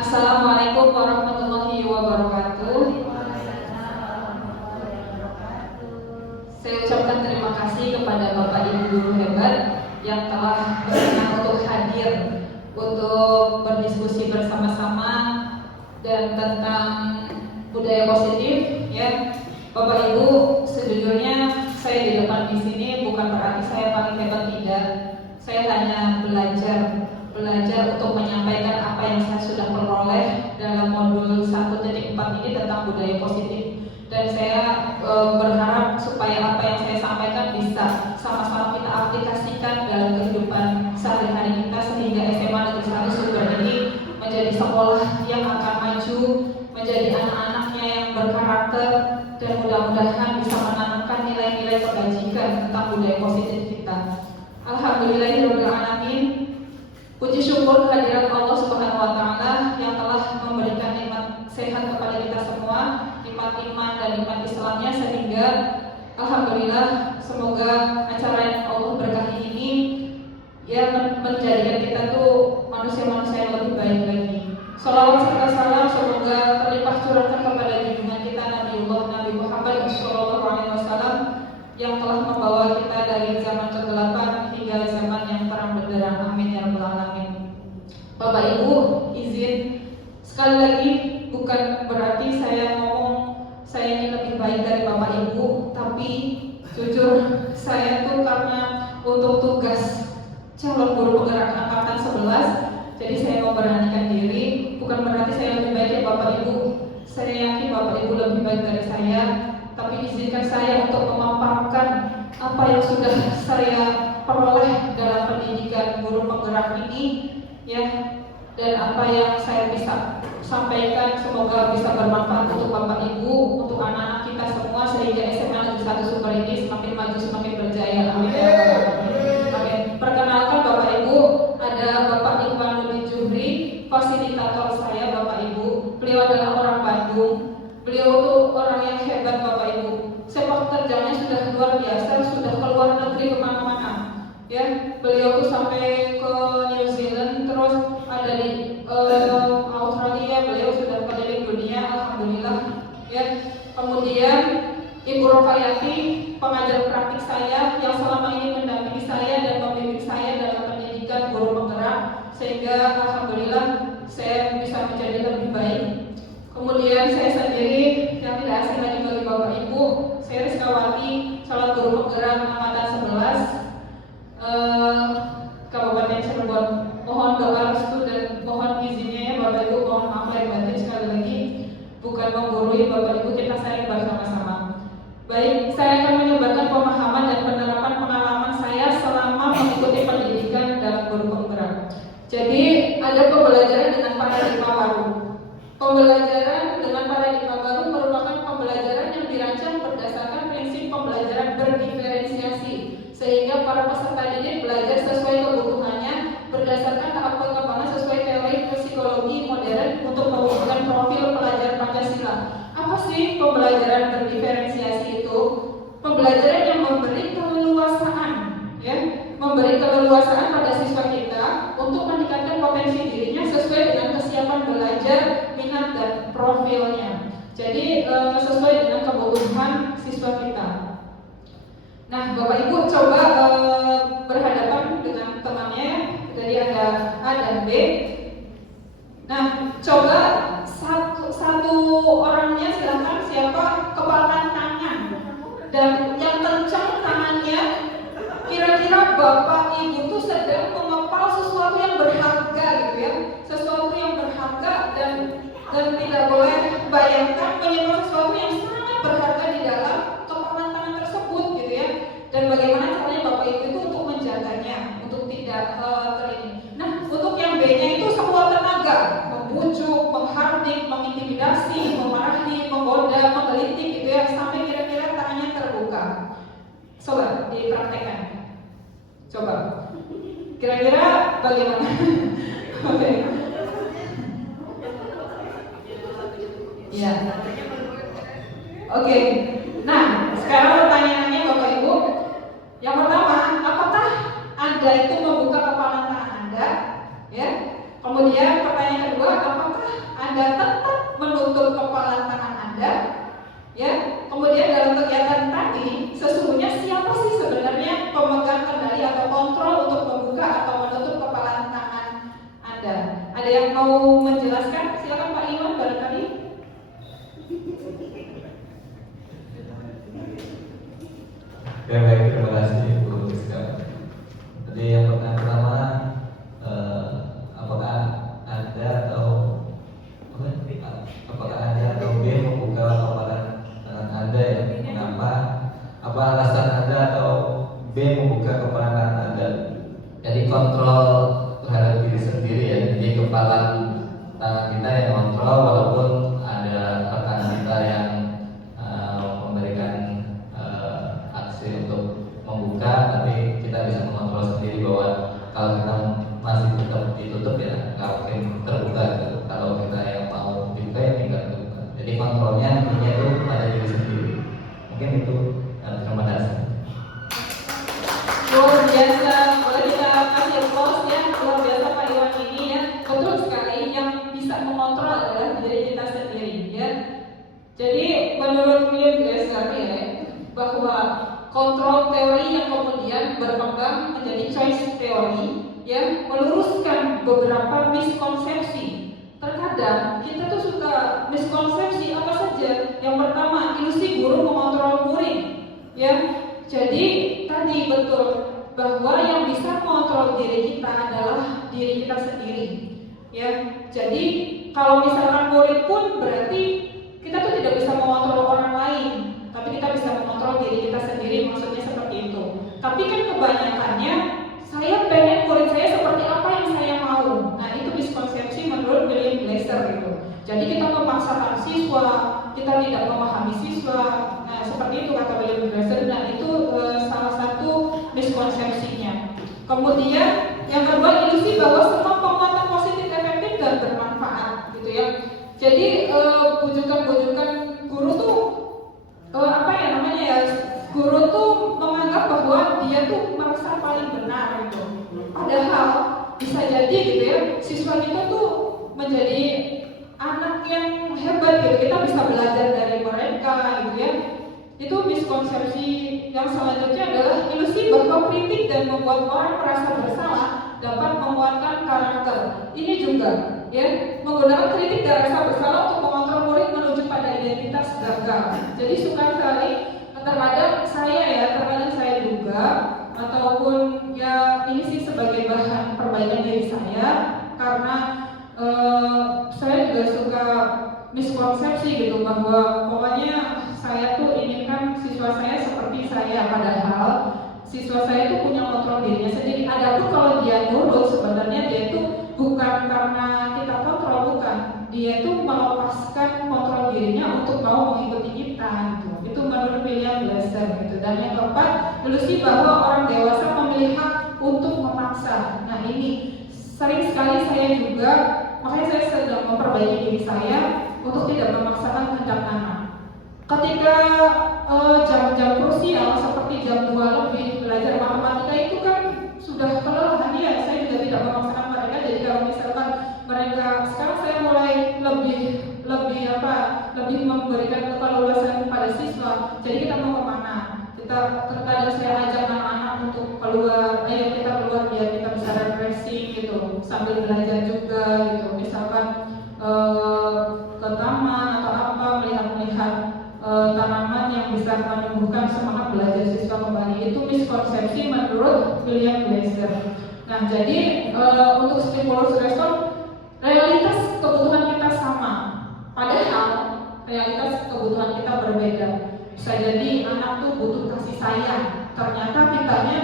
Assalamualaikum warahmatullahi wabarakatuh. Saya ucapkan terima kasih kepada Bapak Ibu guru hebat yang telah berkenan untuk hadir untuk berdiskusi bersama-sama dan tentang budaya positif, ya. Bapak Ibu, sejujurnya saya di depan di sini bukan berarti saya paling hebat, tidak. Saya hanya belajar untuk menyampaikan apa yang saya sudah peroleh dalam modul 1.4 ini tentang budaya positif. Dan saya berharap supaya apa yang saya sampaikan bisa sama-sama kita aplikasikan dalam kehidupan sehari-hari kita, sehingga SMA Negeri 1 Sumber ini menjadi sekolah yang akan maju, menjadi anak-anaknya yang berkarakter, dan mudah-mudahan bisa menanamkan nilai-nilai kebajikan tentang budaya positif kita. Alhamdulillahirrahmanirrahim. Puji syukur kehadirat Allah Subhanahu wa Ta'ala yang telah memberikan nikmat sehat kepada kita semua, nikmat iman dan nikmat Islamnya, sehingga alhamdulillah semoga acara yang Allah berkahi ini ya menjadikan kita tuh manusia-manusia yang lebih baik lagi. Salawat serta salam semoga terlimpah curahkan kepada junjungan kita Nabi Muhammad SAW yang telah membawa kita dari zaman kegelapan hingga zaman yang terang benderang. Amin ya rabbal alamin. Bapak Ibu, izin sekali lagi, bukan berarti saya ngomong saya ini lebih baik dari Bapak Ibu, tapi jujur saya tuh karena untuk tugas calon guru penggerak angkatan 11, jadi saya mau beranikan diri. Bukan berarti saya lebih baik dari Bapak Ibu. Saya yakin Bapak Ibu lebih baik dari saya, tapi izinkan saya untuk memaparkan apa yang sudah saya peroleh dalam pendidikan guru penggerak ini, ya, dan apa yang saya bisa sampaikan semoga bisa bermanfaat untuk Bapak Ibu, untuk anak-anak kita semua, sehingga SMA Negeri 1 Sumber ini semakin maju, semakin berjaya. Amin. Amin. Perkenalkan Bapak Ibu, ada Bapak Ikhwanuddin Juhri, fasilitator saya Bapak Ibu. Beliau adalah orang Bandung. Beliau itu orang yang hebat Bapak Ibu. Sepak terjangnya sudah luar biasa, sudah keluar negeri kemana-mana. Ya, beliau tuh sampai ke New Zealand, terus ada di Australia. Beliau sudah keliling dunia, alhamdulillah. Ya, kemudian Ibu Rokayati, pengajar praktik saya yang selama ini mendampingi saya dan membimbing saya dalam pendidikan guru penggerak, sehingga alhamdulillah saya bisa menjadi lebih baik. Kemudian saya sendiri yang tidak asing lagi bagi Bapak Ibu, saya Rizkawati, calon guru penggerak angkatan 11 Kabupaten Cirebon. Mohon doa restu dan mohon izinnya ya Bapak Ibu, mohon maaf lahir batin sekali lagi. Bukan menggurui Bapak Ibu, kita sharing bersama-sama. Baik, saya akan menyebarkan pemahaman dan penerapan pengalaman saya selama mengikuti pendidikan dalam guru penggerak. Jadi ada pembelajaran dengan paradigma baru. Pembelajaran dengan paradigma baru merupakan pembelajaran yang dirancang berdasarkan prinsip pembelajaran berdiferensiasi, sehingga para peserta didik belajar sesuai kebutuhannya berdasarkan tahap pengembangan sesuai teori psikologi modern untuk mewujudkan profil pelajar Pancasila. Apa sih pembelajaran berdiferensiasi itu? Pembelajaran yang memberi keleluasaan, ya, memberi keleluasaan pada siswa kita untuk meningkatkan potensi dirinya sesuai dengan kesiapan belajar, minat dan profilnya. Jadi sesuai dengan kebutuhan siswa kita. Nah, Bapak Ibu coba berhadapan dengan temannya. Jadi ada A dan B. Nah, coba satu orangnya silakan, siapa kepalkan tangan, dan yang kencang tangannya. Kira-kira Bapak Ibu tuh sedang mengepal sesuatu yang berharga gitu ya, sesuatu yang berharga dan tidak boleh bayangkan menyimpan sesuatu yang sangat berharga di dalam kepalan tangan tersebut gitu ya. Dan bagaimana caranya Bapak Ibu itu untuk menjaganya, untuk tidak terini. Nah, untuk yang B-nya itu semua tenaga, membujuk, menghardik, mengintimidasi, memarahi, menggoda, menggelitik gitu ya, sampai kira-kira tangannya terbuka. Coba dipraktekkan. Coba. Kira-kira bagaimana? Oke. Ya. Oke. Nah, sekarang pertanyaannya Bapak Ibu. Yang pertama, apakah Anda itu membuka kepalan tangan Anda? Ya. Kemudian pertanyaan kedua, apakah Anda tetap menutup kepala tangan Anda, ya. Kemudian dalam kegiatan tadi, sesungguhnya siapa sih sebenarnya pemegang kendali atau kontrol untuk membuka atau menutup kepala tangan Anda? Ada yang mau menjelaskan? Silakan Pak Iwan barangkali. Ya baik, terima kasih Bu Rizka. Jadi yang pertama, apakah Anda atau B membuka kepala tangan Anda ya? Mengapa? Apa alasan Anda atau B membuka kepala tangan Anda? Jadi kontrol terhadap diri sendiri ya. Jadi kepala tangan kita yang kontrol, walaupun ada rekan kita yang memberikan aksi untuk membuka, tapi kita bisa mengontrol sendiri bahwa kalau kita masih tetap ditutup ya nggak mungkin terbuka gitu. Kalau kita yang mau dibuka ya tinggal dibuka. Jadi kontrolnya intinya itu pada diri sendiri. Mungkin itu. Terima kasih. Luar biasa, boleh kita kasih applause ya. Luar biasa Pak Iwan ini ya. Betul sekali, yang bisa mengontrol adalah diri kita sendiri ya. Jadi menurut William Glasser ya, bahwa kontrol teori yang kemudian berkembang menjadi choice teori ya, meluruskan beberapa miskonsepsi. Terkadang kita tuh suka miskonsepsi apa saja. Yang pertama, ilusi guru mengontrol murid ya. Jadi tadi betul bahwa yang bisa mengontrol diri kita adalah diri kita sendiri ya. Jadi kalau misalkan murid pun berarti kita tuh tidak bisa mengontrol orang lain, tapi kita bisa mengontrol diri kita sendiri, maksudnya seperti itu. Tapi kan kebanyakannya saya pengen murid saya seperti apa yang saya mau. Nah itu miskonsepsi menurut William Glasser gitu. Jadi kita memaksakan siswa, kita tidak memahami siswa. Nah seperti itu kata William Glasser. Nah itu salah satu miskonsepsinya. Kemudian yang kedua, ilusi bahwa semua penguatan positif efektif dan bermanfaat gitu ya. Jadi bujukan-bujukan guru tuh apa ya namanya ya, guru tuh menganggap bahwa dia tuh merasa paling benar gitu. Padahal bisa jadi gitu ya, siswa kita tuh menjadi anak yang hebat gitu, kita bisa belajar dari mereka gitu ya. Itu miskonsepsi. Yang selanjutnya adalah ilusi bahwa kritik dan membuat orang merasa bersalah dapat menguatkan karakter. Ini juga ya, menggunakan kritik dan rasa bersalah untuk mengontrol murid menuju pada identitas gagal. Jadi suka sekali terkadang saya juga, ataupun ya ini sih sebagai bahan perbaikan diri saya, karena saya juga suka miskonsepsi gitu bahwa pokoknya saya tuh inginkan siswa saya seperti saya, padahal siswa saya itu punya kontrol dirinya sendiri. Adapun kalau dia nurut, sebenarnya dia itu bukan karena kita kontrol, bukan. Dia itu melepaskan kontrol dirinya untuk mau mengikuti kita gitu. Itu menurut William Glasser gitu. Dan yang keempat, ilusi bahwa orang dewasa memilih hak untuk memaksa. Nah ini sering sekali saya juga, makanya saya sedang memperbaiki diri saya untuk tidak memaksakan kehendak anak. Ketika jam-jam krusial seperti jam 2 lebih belajar matematika itu kan sudah kelelahan ya, saya juga tidak memaksakan mereka. Jadi kalau misalkan mereka sekarang, saya mulai lebih memberikan keleluasan pada siswa. Jadi kita mau kemana? Terkadang saya ajak anak-anak untuk keluar, ayo kita keluar biar kita bisa refreshing gitu, sambil belajar juga gitu. Misalkan ke taman atau apa, melihat tanaman yang bisa menumbuhkan semangat belajar siswa kembali. Itu miskonsepsi menurut William Glasser. Nah jadi untuk stimulus respon, realitas kebutuhan kita sama, padahal realitas kebutuhan kita berbeda. Bisa jadi anak tuh butuh kasih sayang, ternyata kitanya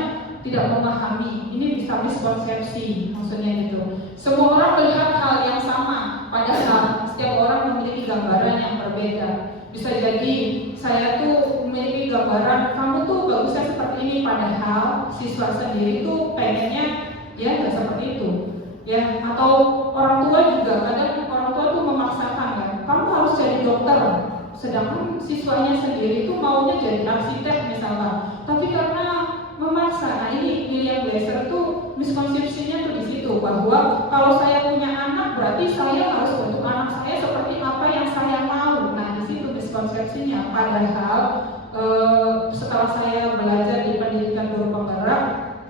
tidak memahami. Ini bisa miskonsepsi, maksudnya gitu. Semua orang melihat hal yang sama, padahal setiap orang memiliki gambaran yang berbeda. Bisa jadi saya tuh memiliki gambaran kamu tuh bagusnya seperti ini, padahal siswa sendiri tuh pengennya ya nggak seperti itu ya. Atau orang tua juga, kadang orang tua tuh memaksakan kan, kamu harus jadi dokter, sedangkan siswanya sendiri tuh maunya jadi arsitek misalnya, tapi karena memaksa. Nah ini William Glasser tuh miskonsepsinya tuh di situ, bahwa kalau saya punya anak berarti saya harus bentuk anak saya persepsinya. Padahal setelah saya belajar di pendidikan guru penggerak,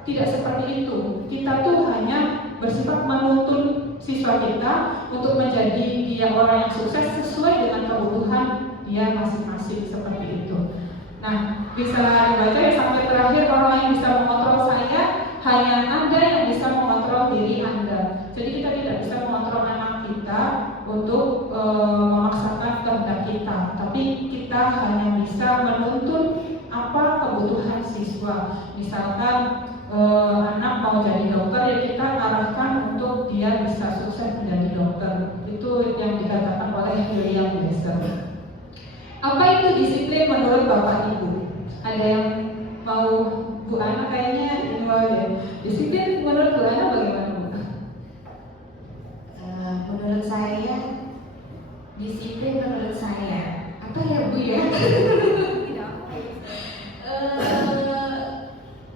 tidak seperti itu. Kita tuh hanya bersifat menuntun siswa kita untuk menjadi dia orang yang sukses sesuai dengan kebutuhan dia masing-masing, seperti itu. Nah, bisa dibaca ya sampai terakhir, orang lain bisa mengontrol saya, hanya Anda yang bisa mengontrol diri Anda. Jadi kita tidak bisa mengontrol anak kita untuk memaksakan kehendak kita, tapi kita hanya bisa menuntun apa kebutuhan siswa. Misalkan anak mau jadi dokter, ya kita arahkan untuk dia bisa sukses menjadi dokter. Itu yang dikatakan oleh William Glasser. Apa itu disiplin menurut Bapak Ibu? Ada yang mau? Bu Ana kayaknya ini ya. Disiplin menurut Bu Ana bagaimana, Bu? Menurut saya, disiplin menurut saya apa ya, Bu ya?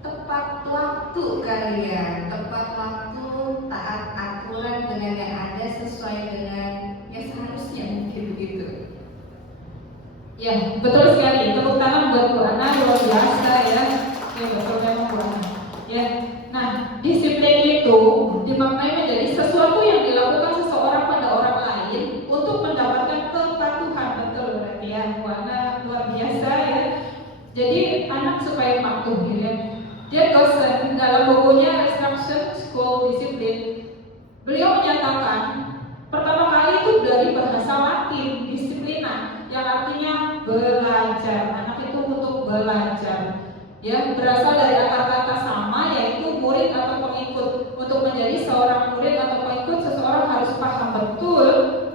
Tepat waktu kali ya, tepat waktu, taat aturan dengan yang ada sesuai dengan yang seharusnya, mungkin begitu. Ya, betul sekali. Tepuk tangan buat Bu Ana, luar biasa ya. Ya, betul memang Bu Ana. Ya, nah disiplin itu dimaknai menjadi sesuatu yang dilakukan seseorang pada orang lain untuk mendapatkan kepatuhan. Betul berarti ya, Bu Ana luar biasa ya. Jadi anak supaya patuh gitu ya. Dia dosen dalam bukunya Instruction School Discipline. Beliau menyatakan pertama kali itu dari bahasa Latin disiplina, yang artinya belajar. Anak itu untuk belajar. Ya, berasal dari akar kata sama, yaitu murid atau pengikut. Untuk menjadi seorang murid atau pengikut, seseorang harus paham betul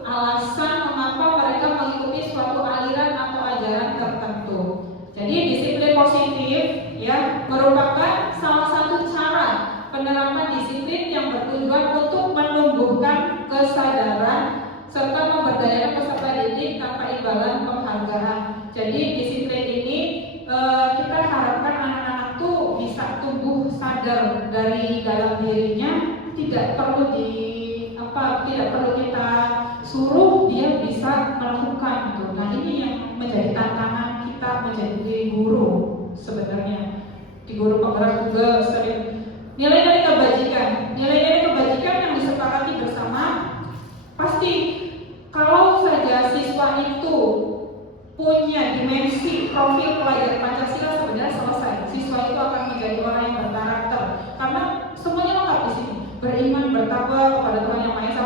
alasan mengapa mereka mengikuti suatu aliran atau ajaran tertentu. Jadi disiplin positif ya merupakan salah satu cara penerapan disiplin yang bertujuan untuk menumbuhkan kesadaran serta memberdayakan peserta didik tanpa imbalan penghargaan. Jadi disiplin ini kita harapkan anak-anak tuh bisa tumbuh sadar dari dalam dirinya, tidak perlu tidak perlu kita suruh, dia bisa melakukan gitu. Nah, ini yang menjadi tantangan kita menjadi guru sebenarnya. Di guru penggerak juga sering nilai-nilai kebajikan yang disepakati bersama. Pasti kalau saja siswa itu punya dimensi profil pelajar Pancasila, sebenarnya selesai. Siswa itu akan menjadi orang yang berkarakter karena semuanya lengkap di sini. Beriman, bertakwa kepada Tuhan Yang Maha Esa,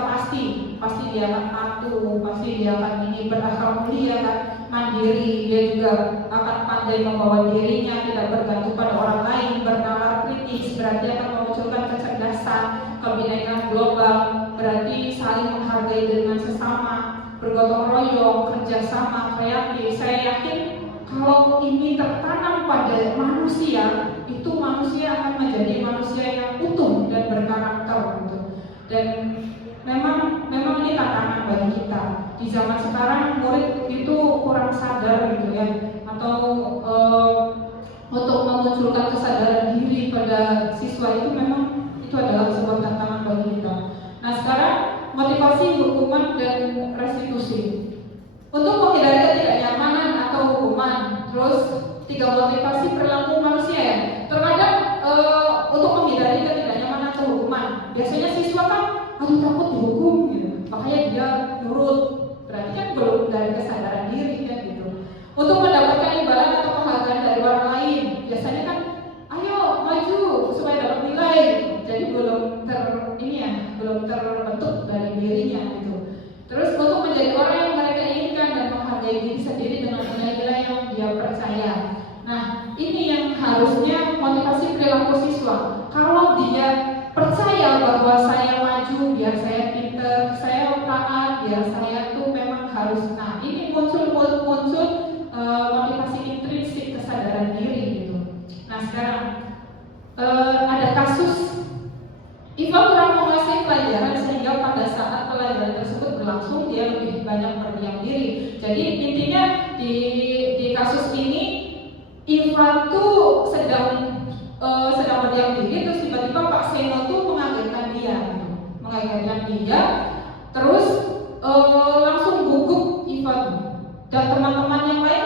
pasti dia akan patuh, pasti dia akan ini berakhlak mulia, kan mandiri, dia juga akan pandai membawa dirinya, tidak bergantung pada orang lain, bernalar kritis, berarti akan memunculkan kecerdasan, kebinekaan global, berarti saling menghargai dengan sesama, bergotong royong, kerjasama, kreatif. Saya yakin kalau ini tertanam pada manusia, itu manusia akan menjadi manusia yang utuh dan berkarakter gitu. Dan memang ini tantangan bagi kita. Di zaman sekarang murid itu kurang sadar gitu ya, atau untuk memunculkan kesadaran diri pada siswa itu memang itu adalah sebuah tantangan bagi kita. Nah, sekarang motivasi, hukuman, dan restitusi. Untuk menghindari ketidaknyamanan atau hukuman, terus 3 motivasi perilaku manusia ya. Terkadang untuk menghindari ketidaknyamanan atau hukuman, biasanya siswa kan takut dihukum gitu, makanya dia nurut. Berarti kan belum dari kesadaran diri kan gitu. Untuk mendapatkan imbalan atau penghargaan dari orang lain, biasanya kan ayo maju supaya dapat nilai. Jadi belum terbentuk dari dirinya gitu. Terus untuk menjadi orang yang mereka inginkan dan menghargai diri sendiri dengan nilai-nilai yang dia percaya. Nah, ini yang harusnya motivasi perilaku siswa. Kalau dia percaya bahwa saya maju biar saya pinter, saya taat biar saya tuh memang harus. Nah, ini muncul motivasi intrinsik kesadaran diri gitu. Nah, sekarang ada kasus Iva kurang menguasai pelajaran sehingga pada saat pelajaran tersebut berlangsung dia lebih banyak berdiam diri. Jadi intinya di kasus ini Iva tuh sedang berdiam diri, terus tiba-tiba Pak Seno tuh mengagetkan dia, terus langsung gugup Iva tuh. Dan teman-teman yang lain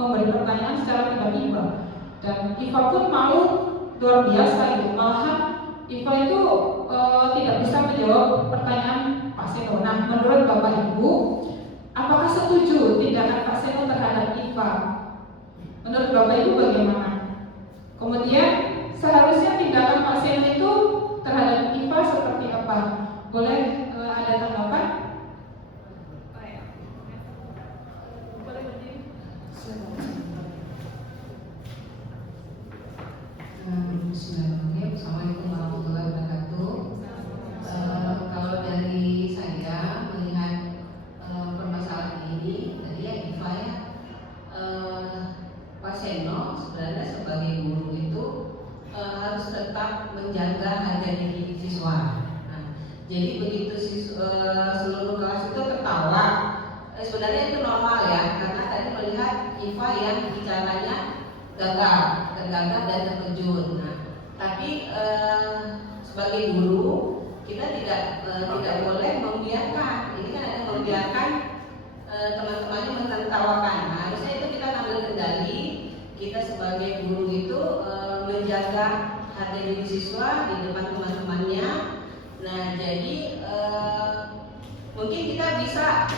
memberi pertanyaan secara tiba-tiba. Dan IFA pun malu luar biasa itu. Malahan IFA itu tidak bisa menjawab pertanyaan Pak Seno. Nah, menurut Bapak Ibu, apakah setuju tindakan Pak Seno terhadap IFA? Menurut Bapak Ibu bagaimana? Kemudian seharusnya tindakan Pak Seno itu terhadap IFA seperti apa? Boleh ada tanggapan? Boleh berdiri? Bismillahirrahmanirrahim. Assalamualaikum warahmatullahi wabarakatuh. Kalau dari saya melihat permasalahan ini, tadi ya IFA ya, Pak Seno sebenarnya sebagai guru itu harus tetap menjaga harga diri siswa. Nah, jadi begitu seluruh kelas itu ketawa, sebenarnya itu normal ya, karena tadi melihat IFA yang bicaranya tergagap dan terkejut. Nah, tapi sebagai guru kita tidak boleh membiarkan. Ini kan ada membiarkan teman-temannya menertawakan. Nah, harusnya itu kita ambil kendali. Kita sebagai guru itu menjaga harga diri siswa di depan teman-temannya. Nah, jadi mungkin kita bisa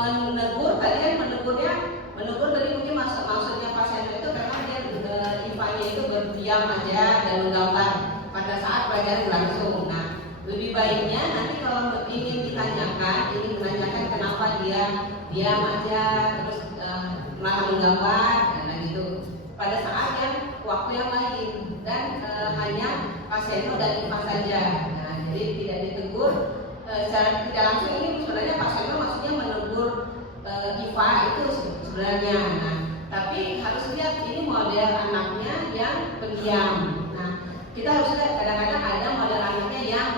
menegur. Tadi kan menegur tadi mungkin maksudnya Pak Seno itu karena dia IFA-nya itu berdiam aja dan menggambar pada saat pelajaran berlangsung. Nah, lebih baiknya nanti kalau ingin menanyakan kenapa dia diam aja terus malah menggambar, nah gitu. Pada saat yang waktu yang lain dan hanya Pak Seno dan IFA saja. Nah, jadi tidak ditegur secara tidak langsung. Ini sebenarnya Pak Seno maksudnya menegur IFA itu sebenarnya. Nah, tapi harus lihat ini model anaknya yang pendiam. Nah, kita harus lihat kadang-kadang ada model anaknya yang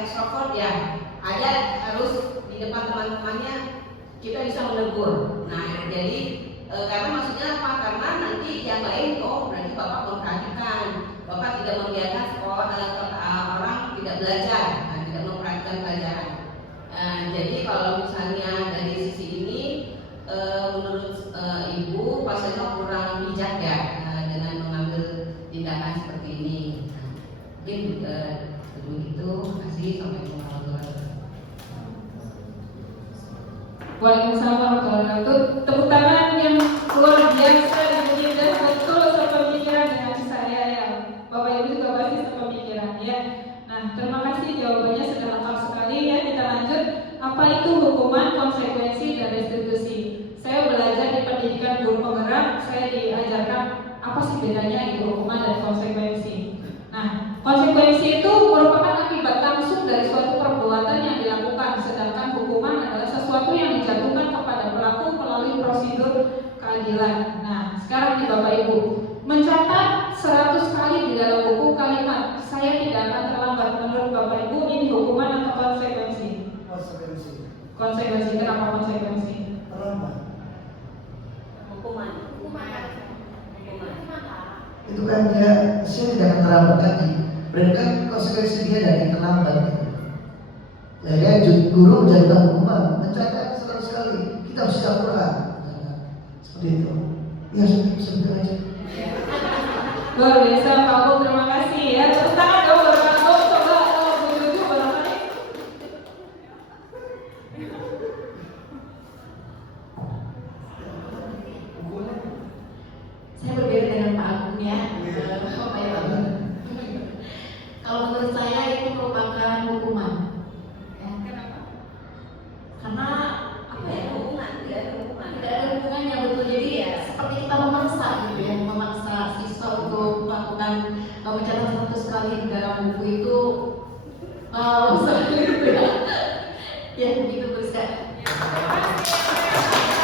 ekstrovert ya. Ada harus di depan teman-temannya kita bisa menegur. Nah, jadi karena maksudnya apa? Karena nanti yang lain, oh berarti Bapak memperhatikan, Bapak tidak membiarkan orang tidak belajar, nah, tidak memperhatikan pelajaran. Jadi kalau misalnya dari sisi ini, menurut Ibu, Pak Seno kurang bijak ya dengan mengambil tindakan seperti ini. Mungkin begitu. Terima kasih. Sampai jumpa. Waalaikumsalam warahmatullahi wabarakatuh. Tepuk tangan yang luar biasa dan betul sepemikiran dengan saya ya. Bapak Ibu juga pasti sepemikiran ya. Nah, terima kasih jawabannya sudah lengkap sekali ya. Kita lanjut. Apa itu hukuman, konsekuensi, dan restitusi? Saya belajar di pendidikan guru penggerak. Saya diajarkan apa sih bedanya itu hukuman dan konsekuensi. Nah, konsekuensi itu merupakan akibat langsung dari suatu perbuatan yang dilakukan, sedangkan hukuman adalah sesuatu yang dijatuhkan kepada pelaku melalui prosedur keadilan. Nah, sekarang nih Bapak Ibu, mencatat 100 kali di dalam buku kalimat saya tidak akan terlambat. Menurut Bapak Ibu ini hukuman atau konsekuensi? Konsekuensi. Kenapa konsekuensi? Terlambat. Hukuman. Itu kan dia tidak akan terlambat lagi. Berarti kan konsekuensi dia dari terlambat. Jadi guru menjadikan hukuman mencatat 100 kali kita harus Al-Quran. Seperti itu. Ya sebentar aja. Luar biasa Pak Abu, terima kasih ya. Terus tangan dong Bapak Abu, coba Bu Juju barangkali. Saya berbeda dengan Pak Agung ya. Kalau menurut saya itu merupakan hukuman. Ya. Kenapa? Karena apa ya? Tidak ada hubungannya betul. Jadi ya, seperti kita memaksa gitu ya, memaksa siswa untuk melakukan mencatat 100 kali di dalam buku itu. Gitu ya. Ya begitu bisa.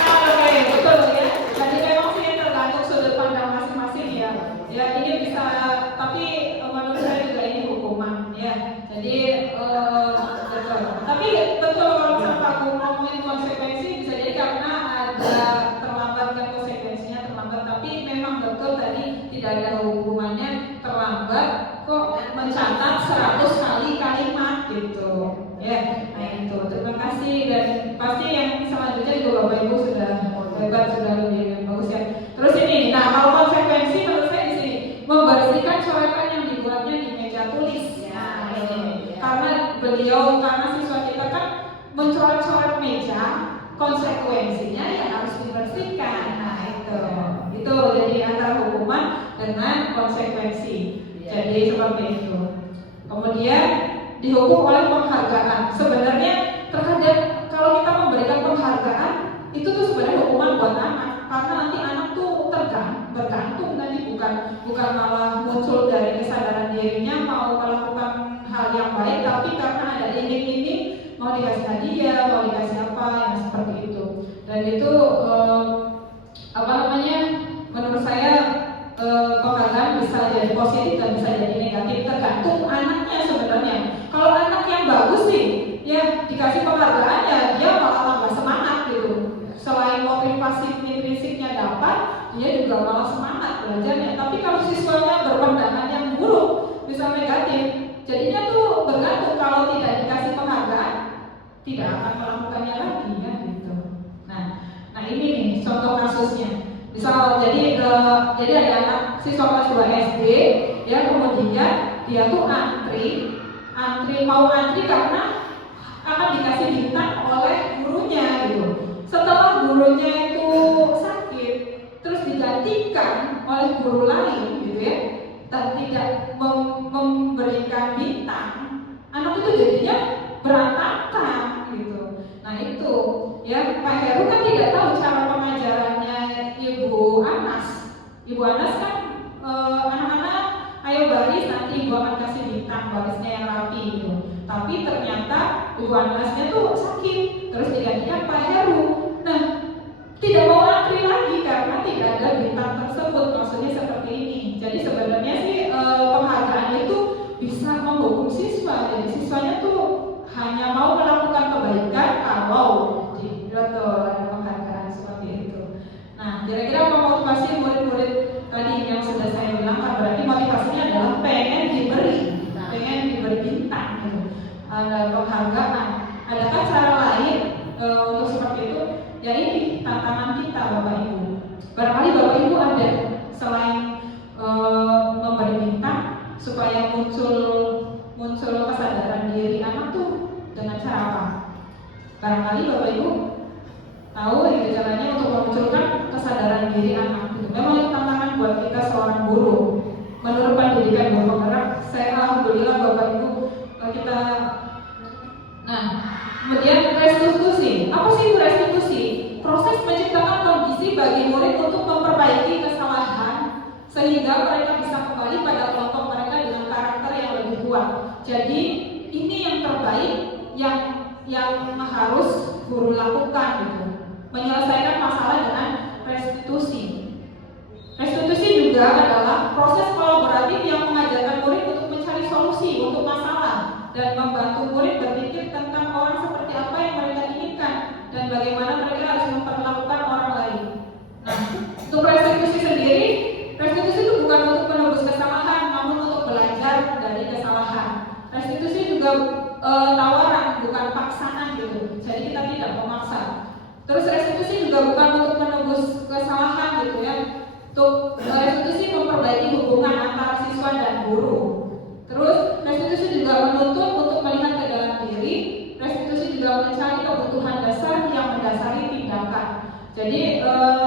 Oke, betul ya. Jadi memang sih tergantung sudut pandang masing-masing ya. Ya ini bisa, tapi menurut saya juga ini hukuman ya. Jadi betul. Tapi betul kalau misalnya Pak Agung ngomongin konsekuensi bisa jadi karena ada terlambat kan konsekuensinya terlambat. Tapi memang betul tadi tidak ada hubungannya terlambat kok mencatat 100 kali kalimat gitu. Ya, nah itu terima kasih dan pasti yang selanjutnya juga Bapak Ibu sudah hebat, sudah lebih bagus ya. Terus jadi antara hukuman dengan konsekuensi. Jadi seperti itu. Kemudian dihukum oleh penghargaan. Sebenarnya terkadang kalau kita memberikan penghargaan itu tuh sebenarnya hukuman buat anak, karena nanti anak tuh bergantung nanti bukan malah muncul dari kesadaran dirinya mau melakukan hal yang baik, tapi karena ada iming-iming mau dikasih hadiah, mau dikasih apa yang seperti itu. Dan itu menurut saya penghargaan bisa jadi positif dan bisa jadi negatif, tergantung anaknya sebenarnya. Kalau anak yang bagus sih, ya dikasih penghargaan ya dia malah tambah semangat gitu. Selain motivasi prinsipnya dapat, dia juga malah semangat belajarnya. Tapi kalau siswanya berpandangan yang buruk, bisa negatif, jadinya tuh bergantung. Kalau tidak dikasih penghargaan, tidak akan melakukannya lagi ya gitu. Nah ini nih contoh kasusnya. Misal jadi ada anak siswa kelas 2 SD, ya kemudian dia tuh antri karena akan dikasih bintang oleh gurunya gitu. Setelah gurunya itu sakit, terus digantikan oleh guru lain gitu ya, dan tidak memberikan bintang, anak itu jadinya berantakan gitu. Nah itu ya Pak Heru kan tidak tahu cara pengajarannya Ibu Anas. Ibu Anas kan anak-anak ayo baris, nanti Ibu akan kasih bintang, barisnya yang rapi gitu. Tapi ternyata Ibu Anasnya tuh sakit, terus digantikan Pak Heru. Nah tidak mau antri lagi karena tidak ada bintang tersebut. Maksudnya seperti ini. Jadi sebenarnya sih penghargaan itu bisa menghukum siswa. Jadi siswanya tuh hanya mau melakukan kebaikan kalau ada penghargaan seperti itu. Nah, kira-kira memotivasi murid-murid tadi yang sudah saya bilang kan berarti motivasinya adalah pengen diberi bintang gitu. Ada penghargaan. Adakah cara lain untuk seperti itu? Ya ini tantangan kita Bapak Ibu. Barangkali Bapak Ibu ada selain memberi bintang supaya muncul kesadaran diri anak tuh dengan cara apa? Barangkali Bapak Ibu tahu ini caranya untuk memunculkan kesadaran diri anak. Memang itu tantangan buat kita seorang guru. Menurut pendidikan guru penggerak, saya alhamdulillah Bapak Ibu kita. Nah, kemudian restitusi. Apa sih itu restitusi? Proses menciptakan kondisi bagi murid untuk memperbaiki kesalahan sehingga mereka bisa kembali pada kelompok mereka dengan karakter yang lebih kuat. Jadi ini yang terbaik yang harus guru lakukan gitu. Menyelesaikan masalah dengan restitusi. Restitusi juga adalah proses kolaboratif yang mengajarkan murid untuk mencari solusi untuk masalah dan membantu murid berpikir tentang orang seperti apa yang mereka inginkan dan bagaimana mereka harus memperlakukan orang lain. Nah, untuk restitusi sendiri, restitusi itu bukan untuk menebus kesalahan, namun untuk belajar dari kesalahan. Restitusi juga tawaran, bukan paksaan gitu. Jadi kita tidak memaksa. Terus restitusi juga bukan untuk menebus kesalahan gitu ya. Untuk restitusi memperbaiki hubungan antara siswa dan guru. Terus restitusi juga menuntut untuk melihat ke dalam diri. Restitusi juga mencari kebutuhan dasar yang mendasari tindakan. Jadi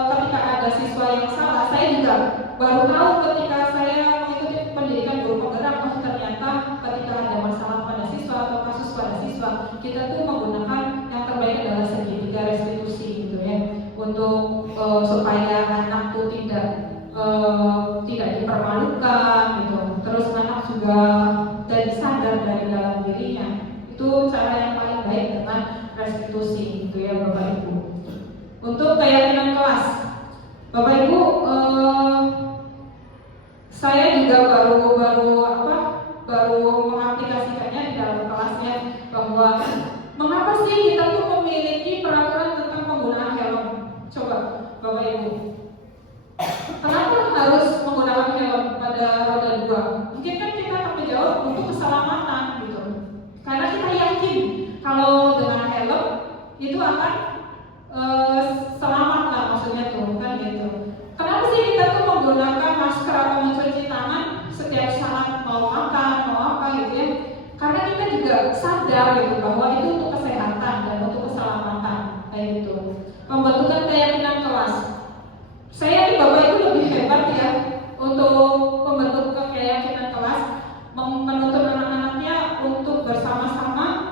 ketika ada siswa yang salah, saya juga baru tahu ketika saya mengikuti pendidikan guru penggerak, ternyata ketika ada masalah pada siswa atau kasus pada siswa, kita tuh menggunakan yang terbaik adalah segitiga restitusi gitu ya, untuk supaya anak tuh tidak dipermalukan gitu. Terus anak juga jadi sadar dari dalam dirinya. Itu cara yang paling baik dengan restitusi gitu ya Bapak Ibu. Untuk keyakinan kelas, Bapak Ibu, saya juga baru mengaplikasikannya di dalam kelasnya, bahwa mengapa sih kita tuh memiliki peraturan tentang penggunaan helm? Coba Bapak Ibu, kenapa harus menggunakan helm pada roda 2? Mungkin kan kita akan menjawab untuk keselamatan gitu. Karena kita yakin kalau dengan helm itu akan selamat lah, maksudnya tuh kan gitu. Kenapa sih kita tuh menggunakan masker atau mencuci tangan setiap saat mau makan, mau apa gitu ya? Karena kita juga sadar gitu bahwa itu untuk kesehatan dan untuk keselamatan kayak gitu. Pembentukan keyakinan kelas. saya di Bapak Ibu lebih hebat ya untuk membentuk keyakinan kelas, menuntut anak-anaknya untuk bersama-sama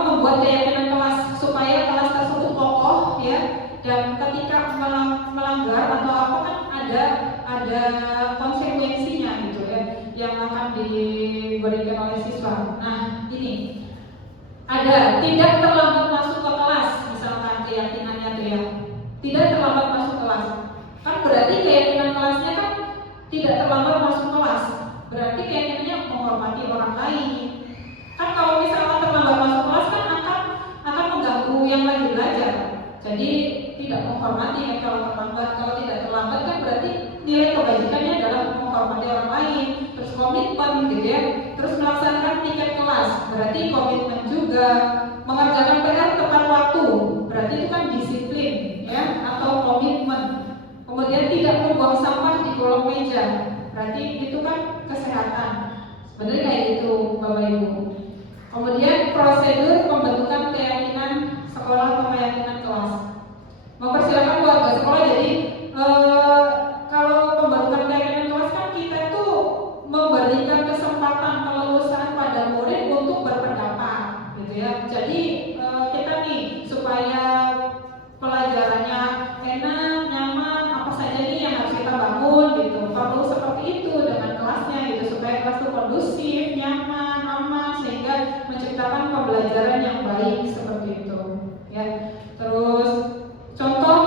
membuat keyakinan kelas supaya kelas tersebut kokoh ya, dan ketika melanggar atau apa kan ada konsekuensinya gitu ya yang akan diberikan oleh siswa. Nah ini ada tidak terlambat masuk ke kelas, misalkan keyakinannya tuh ya, tidak terlambat masuk kelas, kan berarti keyakinan kelasnya kan tidak terlambat masuk kelas, berarti keyakinannya menghormati orang lain. Kan kalau misalkan terlambat masuk kelas kan akan mengganggu yang lagi belajar, jadi tidak menghormati ya kalau terlambat. Kalau tidak terlambat kan berarti nilai kebajikannya adalah menghormati orang lain, terus komitmen gitu ya, terus melaksanakan tiket kelas, berarti komitmen juga, mengerjakan PR tepat waktu, berarti itu kan disiplin ya atau komitmen. Kemudian tidak membuang sampah di kolong meja, berarti itu kan kesehatan. Sebenarnya kayak gitu Bapak Ibu. Kemudian prosedur pembentukan keyakinan sekolah, keyakinan kelas. Mempersilakan keluarga sekolah. Jadi kalau pembentukan keyakinan kelas kan kita tuh memberikan kesempatan kelulusan pada murid untuk berpendapat, gitu ya. Jadi kita nih supaya pelajarannya enak, nyaman, apa saja nih yang harus kita bangun, gitu. Perlu seperti itu dengan kelasnya, gitu, supaya kelas itu kondusif, nyaman, aman, sehingga menciptakan pembelajaran yang baik seperti itu, ya. Terus contoh,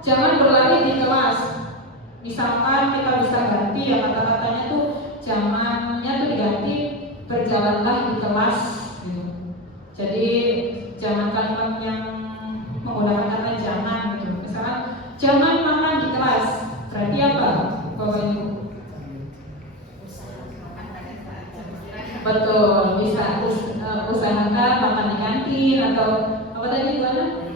jangan berlari di kelas. Misalkan kita bisa ganti ya kata-katanya tuh, zamannya tuh diganti, berjalanlah di kelas, gitu. Jadi jangan kalimat yang menggunakan kata jangan, gitu. Misalkan jangan makan di kelas, berarti apa Bapak Ibu? Betul, bisa usahakan makan di kantin atau apa tadi gimana?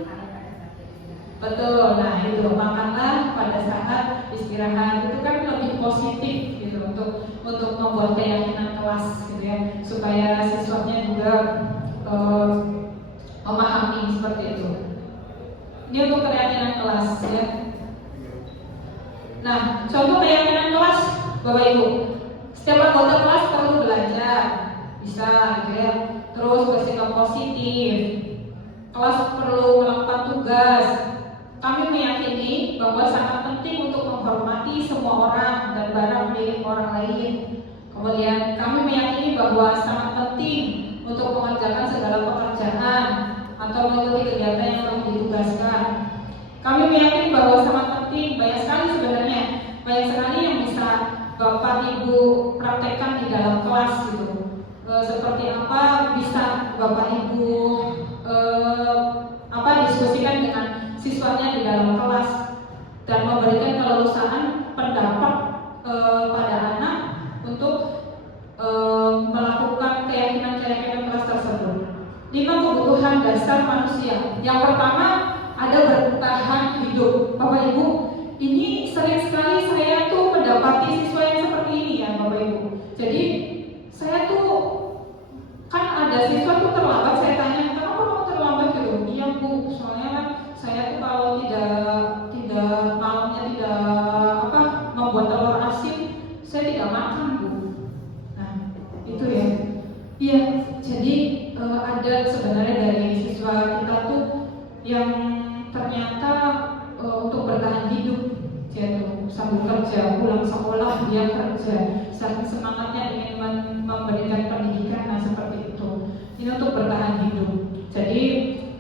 Betul, nah itu makanlah pada saat istirahat, itu kan lebih positif gitu untuk membuat keyakinan kelas gitu ya, supaya siswanya juga memahami seperti itu. Ini untuk keyakinan kelas ya. Nah, contoh keyakinan kelas Bapak Ibu, setiap anggota kelas perlu belajar, bisa gitu ya. Terus bersikap positif, kelas perlu melakukan tugas. Kami meyakini bahwa sangat penting untuk menghormati semua orang dan barang milik orang lain. Kemudian kami meyakini bahwa sangat penting untuk mengerjakan segala pekerjaan atau mengikuti kegiatan yang telah ditugaskan. Kami meyakini bahwa sangat penting, banyak sekali yang bisa Bapak Ibu praktekkan di dalam kelas gitu. Seperti apa bisa Bapak Ibu diskusikan dengan siswanya di dalam kelas dan memberikan kelulusan pendapat pada anak untuk melakukan keyakinan kelas tersebut. 5 kebutuhan dasar manusia. Yang pertama ada bertahan hidup. Bapak Ibu, ini sering sekali saya tuh mendapati siswa yang seperti ini ya Bapak Ibu. Jadi saya tuh kan ada siswa tuh terlambat, saya tanya kenapa kamu terlambat gitu? Iya Bu, soalnya kan saya tuh kalau tidak malamnya tidak membuat telur asin, saya tidak makan Bu. Nah itu ya. Iya, jadi ada sebenarnya dari siswa kita tuh yang ternyata untuk bertahan hidup, dia tuh sambil kerja, pulang sekolah dia kerja, saking semangatnya ingin memberikan pendidikan, nah seperti itu. Ini untuk bertahan hidup. Jadi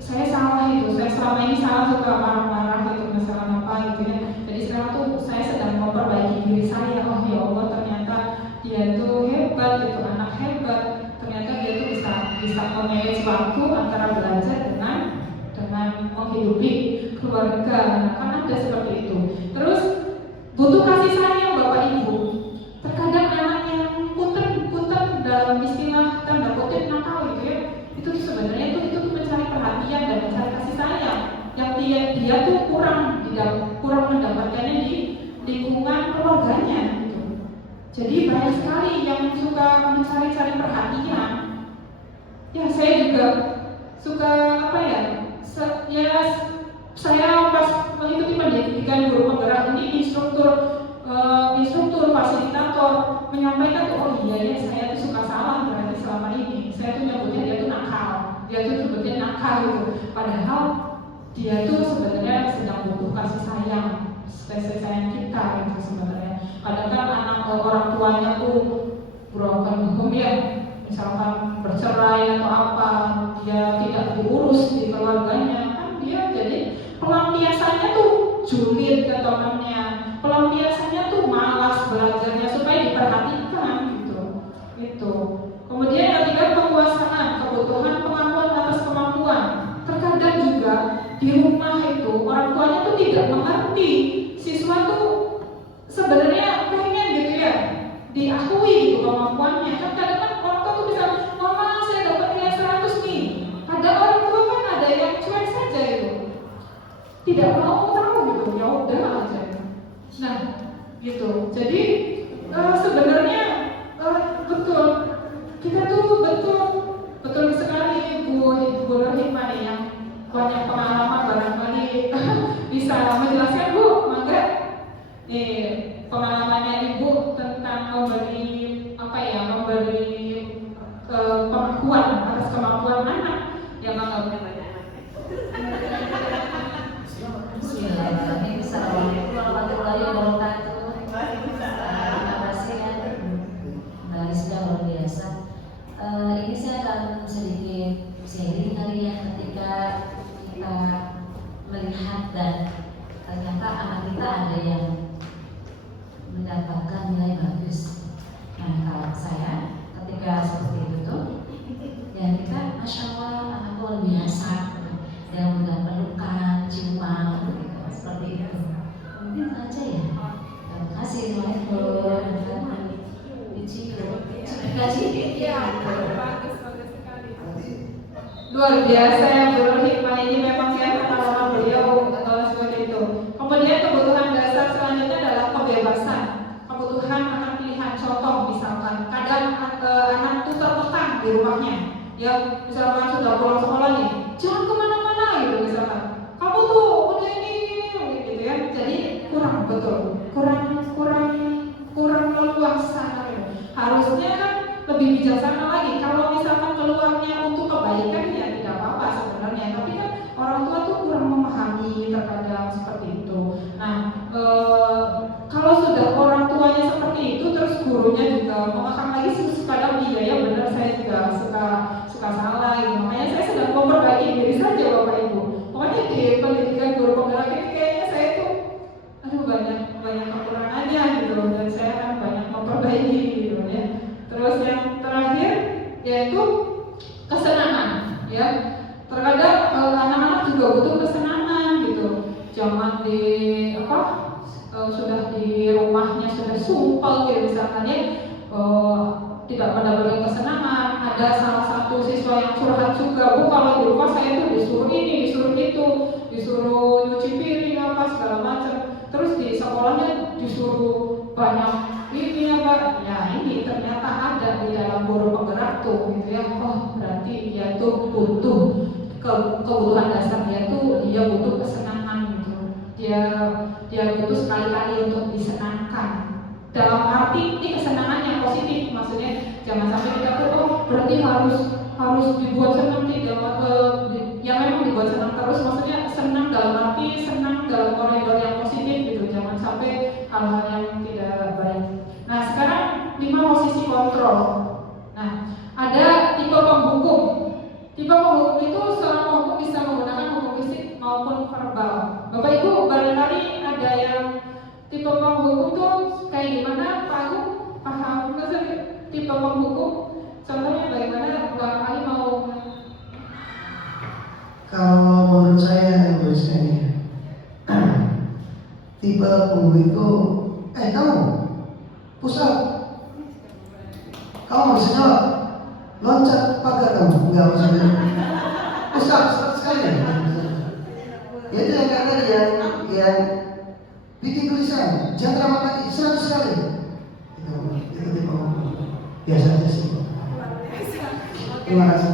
saya salah itu, saya selama ini salah suka marah-marah gitu, masalah apa gitu ya. Jadi sekarang tuh saya sedang memperbaiki diri saya. Oh ya Allah, ternyata dia tuh hebat gitu, anak hebat. Ternyata dia tuh bisa memanage waktu antara belajar dengan menghidupi keluarga. Nah, kan ada seperti itu. Terus butuh kasih sayang Bapak Ibu. Terkadang anak yang punten dalam istilah tanda kutip nakal gitu ya, itu sebenarnya itu mencari perhatian dan mencari kasih sayang yang dia tuh kurang mendapatkannya di lingkungan keluarganya gitu. Jadi banyak sekali yang suka mencari-cari perhatian. Ya saya juga suka saya pas mengikuti pendidikan guru penggerak ini instruktur fasilitator menyampaikan tuh, oh iya ya saya tuh suka salah berarti selama ini saya tuh nyebutnya dia tuh nakal, dia tuh sebetulnya nakal gitu, padahal dia tuh sebenarnya sedang butuh kasih sayang kita gitu sebenarnya. Kadang kan anak orang tuanya tuh broken home ya, misalkan bercerai atau apa, dia tidak diurus di keluarganya, kan dia jadi pelampiasannya tuh julid ke temannya, pelampiasannya tuh malas belajarnya supaya diperhatikan gitu. Kemudian yang ketiga, penguasaan kebutuhan pengakuan atas kemampuan. Terkadang juga di rumah itu orang tuanya tuh tidak mengerti siswa tuh sebenarnya pengen gitu ya diakui gitu kemampuannya. Kan kadang kan orang tua tuh bisa, mama saya dapat nilai 100 nih, ada orang tua kan ada yang cuek saja gitu, tidak mau tahu gitu, ya udah aja. Nah gitu, jadi sebenarnya betul kita tuh betul sekali Bu Nur Hikmah nih yang banyak pengalaman, barangkali bisa menjelaskan Bu, maka pengalamannya Ibu tentang memberi pengakuan atas kemampuan anak yang menganggapnya banyak. Bismillahirrahmanirrahim. Assalamualaikum warahmatullahi wabarakatuh. Terima kasih ya, sudah luar biasa. Ini saya akan sedikit sharing kali ya, ketika kita melihat dan ternyata anak kita ada yang mendapatkan nilai bagus. Nah, kalau saya ketika seperti itu tuh, ya kita masya Allah anak luar biasa, yang mudah pelukan, ciuman, seperti itu. Mungkin aja ya. Terima kasih. Assalamualaikum. Luar biasa ya Bu Nur Hikmah ini, memang ya pengalaman beliau seperti itu. Kemudian kebutuhan dasar selanjutnya adalah kebebasan. Kebutuhan akan pilihan. Contoh misalkan kadang anak tuh tertekan di rumahnya, ya misalkan sudah pulang sekolah nih, jangan kemana-mana gitu misalkan, kamu tuh udah ini gitu ya, jadi kurang leluasa gitu. Harusnya kan lebih bijaksana lagi. Kalau misalkan keluarnya untuk kebaikan ya tidak apa-apa sebenarnya, tapi kan orang tua tuh kurang memahami terkadang seperti itu. Nah, kalau sudah orang tuanya seperti itu, terus gurunya juga mengakang lagi, kadang iya ya benar saya juga suka salah gitu. Makanya saya sedang memperbaiki diri saja Bapak Ibu. Pokoknya di pendidikan guru penggerak ini kayaknya saya tuh banyak kekurangannya gitu, dan saya akan banyak memperbaiki gitu ya. Terus yang terakhir yaitu kesenangan ya. Terkadang anak-anak juga butuh kesenangan gitu. Jangan sudah di rumahnya sudah sumpel gitu misalkan ya, tidak mendapatkan kesenangan. Ada salah satu siswa yang curhat juga, Bu kalau di rumah saya tuh disuruh ini, disuruh itu, disuruh nyuci piring apa segala macam. Terus di sekolahnya disuruh banyak ini apa, ya ini ternyata ada di dalam guru penggerak tuh gitu ya. Oh berarti dia tuh butuh kebutuhan dasar, dia butuh kesenangan gitu. Dia butuh sekali-kali untuk disenangkan. Dalam arti ini kesenangan yang positif, maksudnya jangan sampai kita tuh berarti harus dibuat senang, tidak yang memang dibuat senang terus, maksudnya senang dalam arti senang dalam koridor yang positif gitu. Jangan sampai hal-hal yang tidak baik. Nah sekarang 5 posisi kontrol. Nah ada tipe penghukum. Tipe penghukum itu seorang penghukum bisa menggunakan hukum fisik maupun verbal. Bapak Ibu barangkali ada yang tipe penghukum tuh kayak gimana Pak Agung? Paham nggak sih tipe penghukum? Contohnya bagaimana? Barangkali mau. Kalau menurut saya biasanya tipe penghukum itu kamu pusat, kamu bisa jawab, loncat pagar kamu, enggak maksudnya pusat sekali ya. Ya itu yang kata dia bikin tulisan, jangan ramah lagi 100 kali. Itu tipe penghukum. Biasa aja sih. Terima kasih.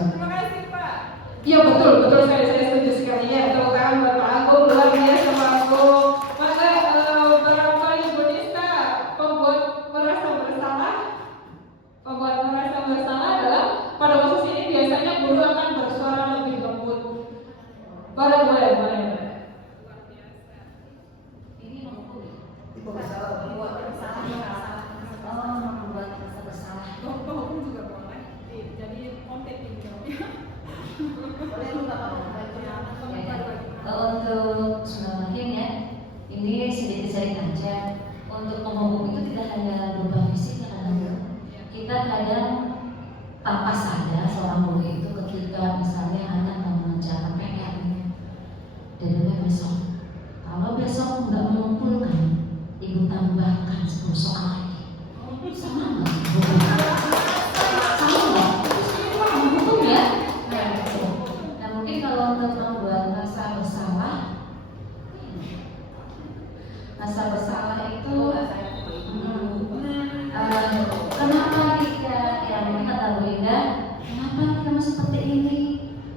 Iya betul saya setuju sekali ya. Tepuk tangan buat Pak Agung luar membuat merasa bersalah. Hukum juga boleh. Jadi konten jawabnya. Boleh lupa Untuk Bismillahirrahmanirrahim ya, ini sedikit sharing aja. Untuk pemabuk itu tidak hanya berupa fisik kadang kita kadang tanpa sadar seorang guru itu ketika misalnya anak mengerjakan PR-nya dan besok, kalau besok nggak mengumpulkan, ibu tambahkan 10 soal lagi. Sama nggak? Sama nggak? Hukum ya? Nah mungkin kalau untuk membuat rasa bersalah itu kenapa Rika, ya mungkin kata Bu Indah, kenapa nih kamu seperti ini?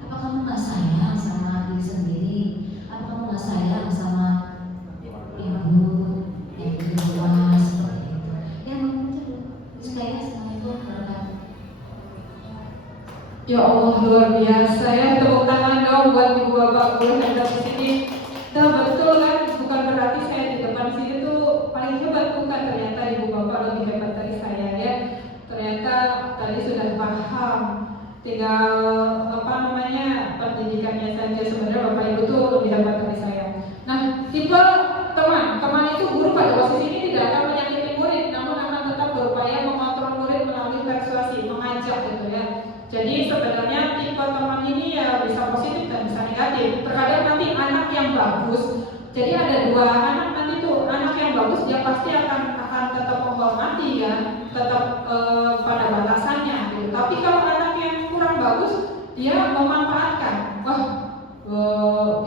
Apa kamu nggak sayang sama diri sendiri? Apa kamu nggak sayang sama ibu yang di rumah seperti itu? Ya mungkin sekalian sama itu berkat. Ya Allah, luar biasa ya, tepuk tangan dong buat ibu bapak guru yang ada di sini. Nah betul kan, bukan berarti saya di depan sini tuh paling hebat, bukan, ternyata ibu bapak lebih hebat dari saya ya. Ternyata tadi sudah paham, tinggal pendidikannya saja. Sebenarnya bapak ibu tuh lebih hebat dari saya. Nah tipe teman itu guru pada posisi ini tidak akan menyakiti murid, namun akan tetap berupaya mengontrol murid melalui persuasi, mengajak gitu ya. Jadi sebenarnya tipe teman ini ya bisa positif dan bisa negatif. Terkadang nanti anak yang bagus, jadi ada dua anak nanti tuh, anak yang bagus dia pasti akan tetap menghormati ya, tetap pada batasannya gitu. Tapi kalau anak yang kurang bagus, dia memanfaatkan. Wah,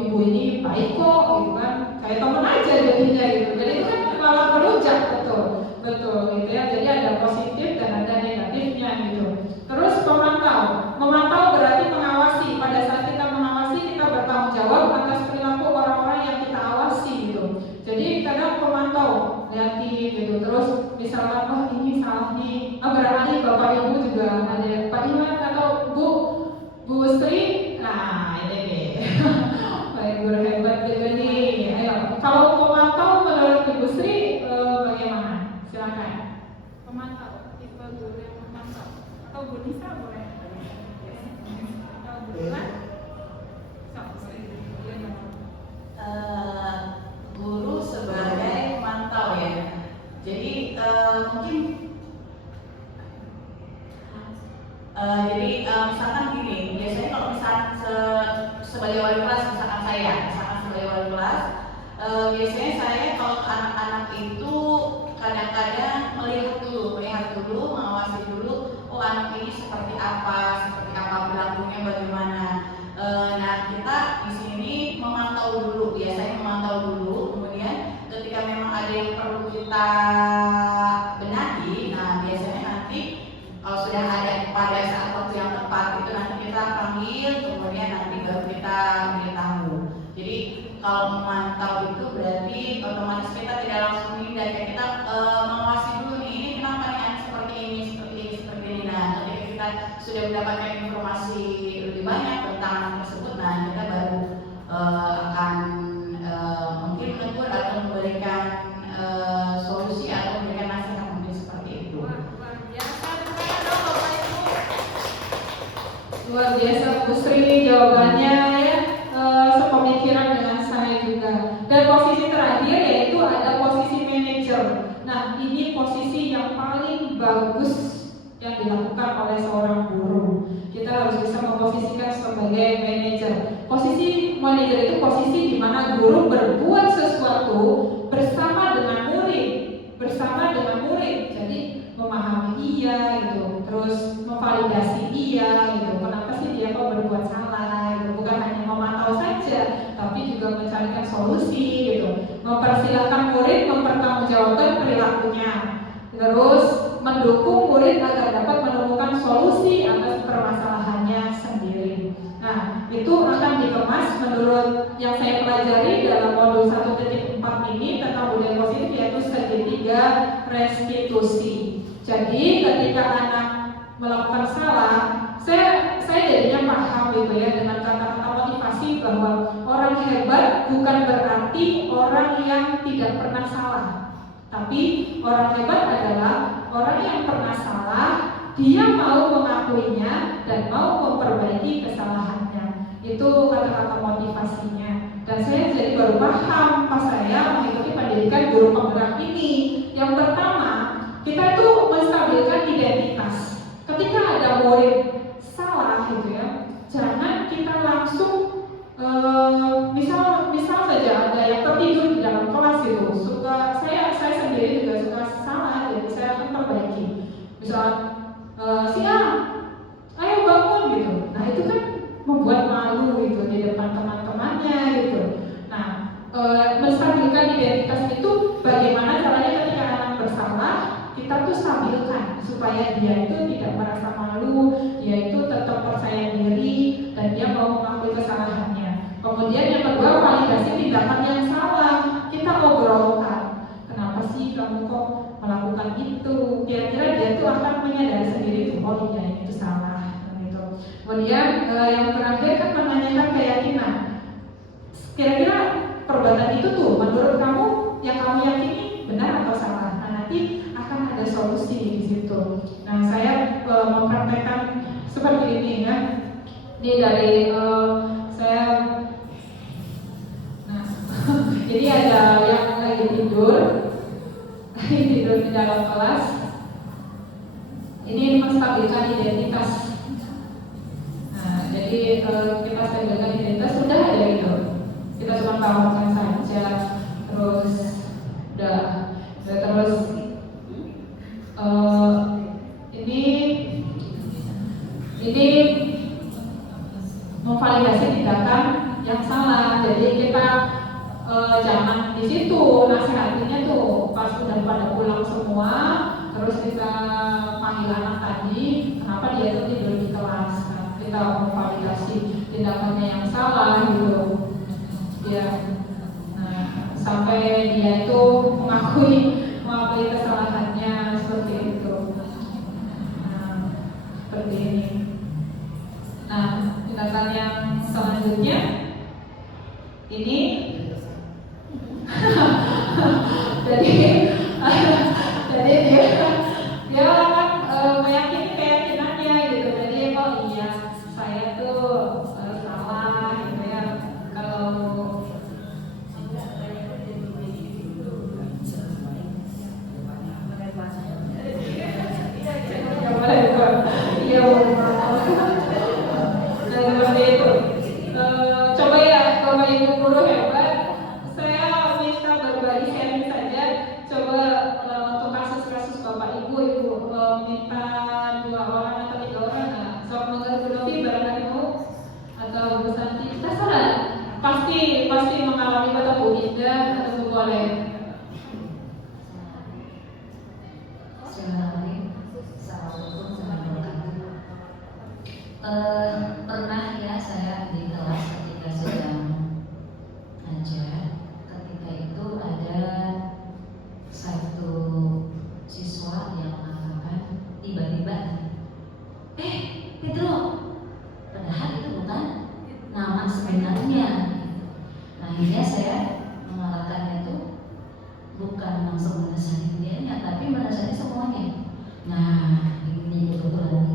ibu ini baik kok, gitu kan, kayak teman aja jadinya gitu. Jadi itu kan malah melunjak, betul gitu ya. Jadi ada positif dan ada negatifnya gitu. Terus memantau berarti mengawasi. Pada saat kita mengawasi, kita bertanggung jawab atas perilaku orang-orang yang kita awasi gitu. Jadi kadang memantau, lihatin gitu. Terus misalkan, oh ini salah nih. Barangkali bapak ibu juga ada Pak Iwan atau Bu Sri. Nah ini nih, Pak Guru hebat juga nih. Ayo, kalau memantau menurut Ibu Sri bagaimana? Silakan. Pemantau, tipe guru yang memantau. Atau Bu Nisa boleh? Atau Bu Nisa? Guru sebagai pemantau ya. Jadi mungkin misalkan gini, biasanya kalau misalkan sebagai wali kelas, misalkan sebagai wali kelas, biasanya saya kalau ke anak-anak itu kadang-kadang melihat dulu, mengawasi dulu, oh anak ini seperti apa perilakunya bagaimana. Nah kita di sini memantau dulu, kemudian ketika memang ada yang perlu kita benahi, nah biasanya nanti kalau sudah ada pada saat waktu yang tepat itu nanti kita panggil, kemudian nanti baru kita beritahu. Jadi kalau memantau itu berarti otomatis kita tidak langsung menindak, kita mengawasi dulu nih, ini kenapa nih anak seperti ini. Nah ketika kita sudah mendapatkan informasi lebih banyak tentang anak tersebut, nah kita baru akan mungkin menegur atau memberikan solusi atau memberikan nasihat mungkin seperti itu. Luar biasa Bu Sri jawabannya ya, sepemikiran dengan saya juga. Dan posisi terakhir yaitu ada posisi manajer. Nah ini posisi yang paling bagus yang dilakukan oleh seorang guru. Kita harus bisa memposisikan sebagai manajer. Posisi manajer itu posisi di mana guru berbuat sesuatu bersama dengan murid. Jadi memahami dia gitu, terus memvalidasi dia gitu. Kenapa sih dia kok berbuat salah gitu. Bukan hanya memantau saja, tapi juga mencarikan solusi gitu. Mempersilahkan murid mempertanggungjawabkan perilakunya. Terus mendukung murid agar dapat menemukan solusi atas permasalahannya sendiri. Nah, itu akan dikemas menurut yang saya pelajari dalam modul 1.4 ini tentang budaya positif, yaitu segitiga restitusi. Jadi ketika anak melakukan salah, saya jadinya paham gitu ya, dengan kata-kata motivasi bahwa orang hebat bukan berarti orang yang tidak pernah salah. Tapi orang hebat adalah orang yang pernah salah, dia mau mengakuinya dan mau memperbaiki kesalahannya. Itu kata-kata motivasinya. Dan saya jadi baru paham pas saya mengikuti pendidikan guru penggerak ini. Yang pertama, kita itu menstabilkan identitas. Ketika ada murid salah gitu ya, jangan kita langsung misal saja ada yang tertidur di dalam kelas itu. Saya sendiri juga suka salah, jadi saya akan perbaiki. Misal ayo bangun gitu. Nah itu kan membuat malu gitu di depan teman-temannya gitu. Nah menstabilkan identitas itu bagaimana caranya ketika anak bersalah kita tuh stabilkan supaya dia itu tidak merasa malu, dia itu tetap percaya diri dan dia mau mengakui kesalahannya. Kemudian yang kedua, validasi tindakan yang salah. Kita obrolkan, kenapa sih kamu kok melakukan itu? Kira-kira dia tuh akan menyadari sendiri tuh, oh iya itu salah gitu. Kemudian yang terakhir kan menanyakan keyakinan. Kira-kira perbuatan itu tuh menurut kamu yang kamu yakini benar atau salah? Nah nanti akan ada solusi di situ. Nah saya mempraktekkan seperti ini ya. Ini dari saya. Nah jadi ada yang lagi tidur di dalam kelas. Ini menstabilkan identitas. Nah jadi kita stabilkan identitas sudah ada itu. Kita cuma tawarkan saja, terus terus ini memvalidasi tindakan yang salah. Jadi kita jangan di situ nasihatnya tuh pas sudah pada pulang semua, terus kita panggil anak tadi, kenapa dia tuh tidur di kelas? Nah, kita memvalidasi tindakannya yang salah gitu. Nah, sampai dia itu mengakui kesalahannya seperti itu. Nah, seperti ini. Nah, tindakan yang selanjutnya ini jadi dia akan meyakini keyakinannya gitu. Jadi oh iya saya tuh salah gitu ya. Kalau seperti itu. Coba ya kalau ibu guru hebat, saya minta berbagi sharing saja. Coba untuk kasus-kasus bapak ibu minta 2 orang atau 3 orang, nah, sok mengerti barangkali mau atau Bu Santi, kita salah pasti mengalami kata Bu Indah atau Bu Boleh. Pernah ya saya di kelas ketika sedang ngajar, ketika itu ada satu siswa yang mengatakan tiba-tiba, Pedro, padahal itu bukan nama sebenarnya. Nah akhirnya saya mengatakannya itu bukan langsung menasihati dianya, tapi menasihati semuanya. Nah ini kebetulan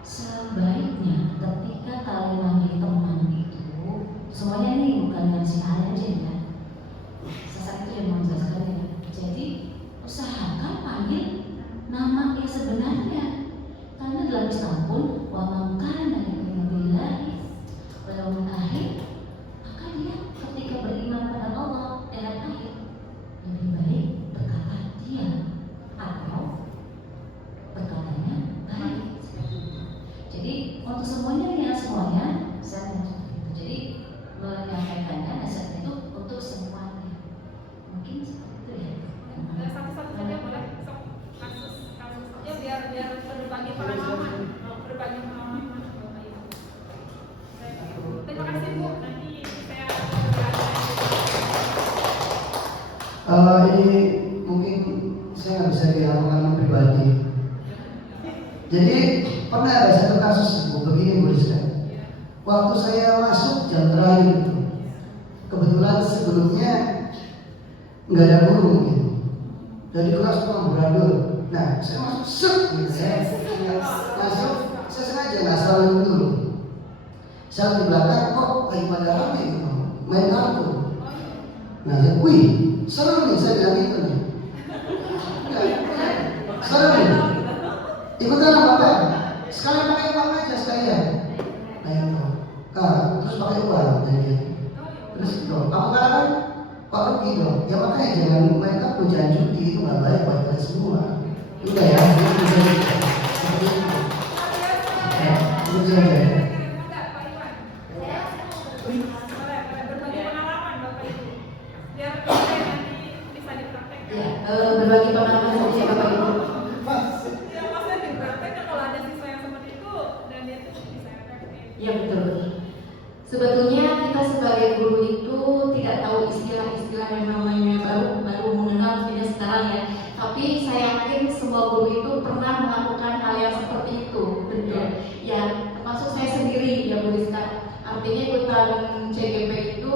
sebaiknya ketika kalian manggil teman itu semuanya ini bukan ngasih hal aja ya. Sesaat itu yang menjelaskan ya. Jadi usahakan panggil nama yang sebenarnya, karena dalam Islam pun wa man kana yu'minu billahi wal yawmil akhir, maka dia ketika beriman pada Allah dan akhir lebih baik berkata dia atau berkatanya baik. Jadi untuk semuanya saya mau seperti itu. Jadi menyampaikannya nasihat itu untuk semuanya. Mungkin seperti itu ya. Satu-satu saja boleh. Kasus aja biar berbagi pengalaman. Terima kasih Bu. Nanti saya ini mungkin saya nggak bisa bilang pengalaman pribadi. Jadi pernah ada satu kasus begini Bu Rizka. Waktu saya masuk jam terakhir itu, kebetulan sebelumnya nggak ada guru mungkin. Jadi kelas tuh berada. Nah, saya masuk gitu ya. Masuk, saya sengaja nggak saling dulu. Saya di belakang kok lagi pada rame gitu, main kartu. Nah, saya, wih, seru nih, saya bilang itu nih. Seru nih. Ikutan apa Bapak? Sekalian pakai uang aja sekalian. Nah itu. Terus pakai uang jadi. Terus itu. Apa kan? Pak rugi dong. Ya makanya jangan main kartu, jangan judi, itu nggak baik buat kita semua. Udah ya. Seperti itu. Ya, itu saja. Berbagi pengalaman saja Bapak Ibu. Ya betul. Sebetulnya kita sebagai guru itu tidak tahu istilah-istilah yang namanya baru mengenal tidak sekarang ya. Tapi saya yakin semua guru itu pernah melakukan hal yang seperti itu, betul. Ya, termasuk saya sendiri ya Bu Rizka. Artinya ikutan CGP itu,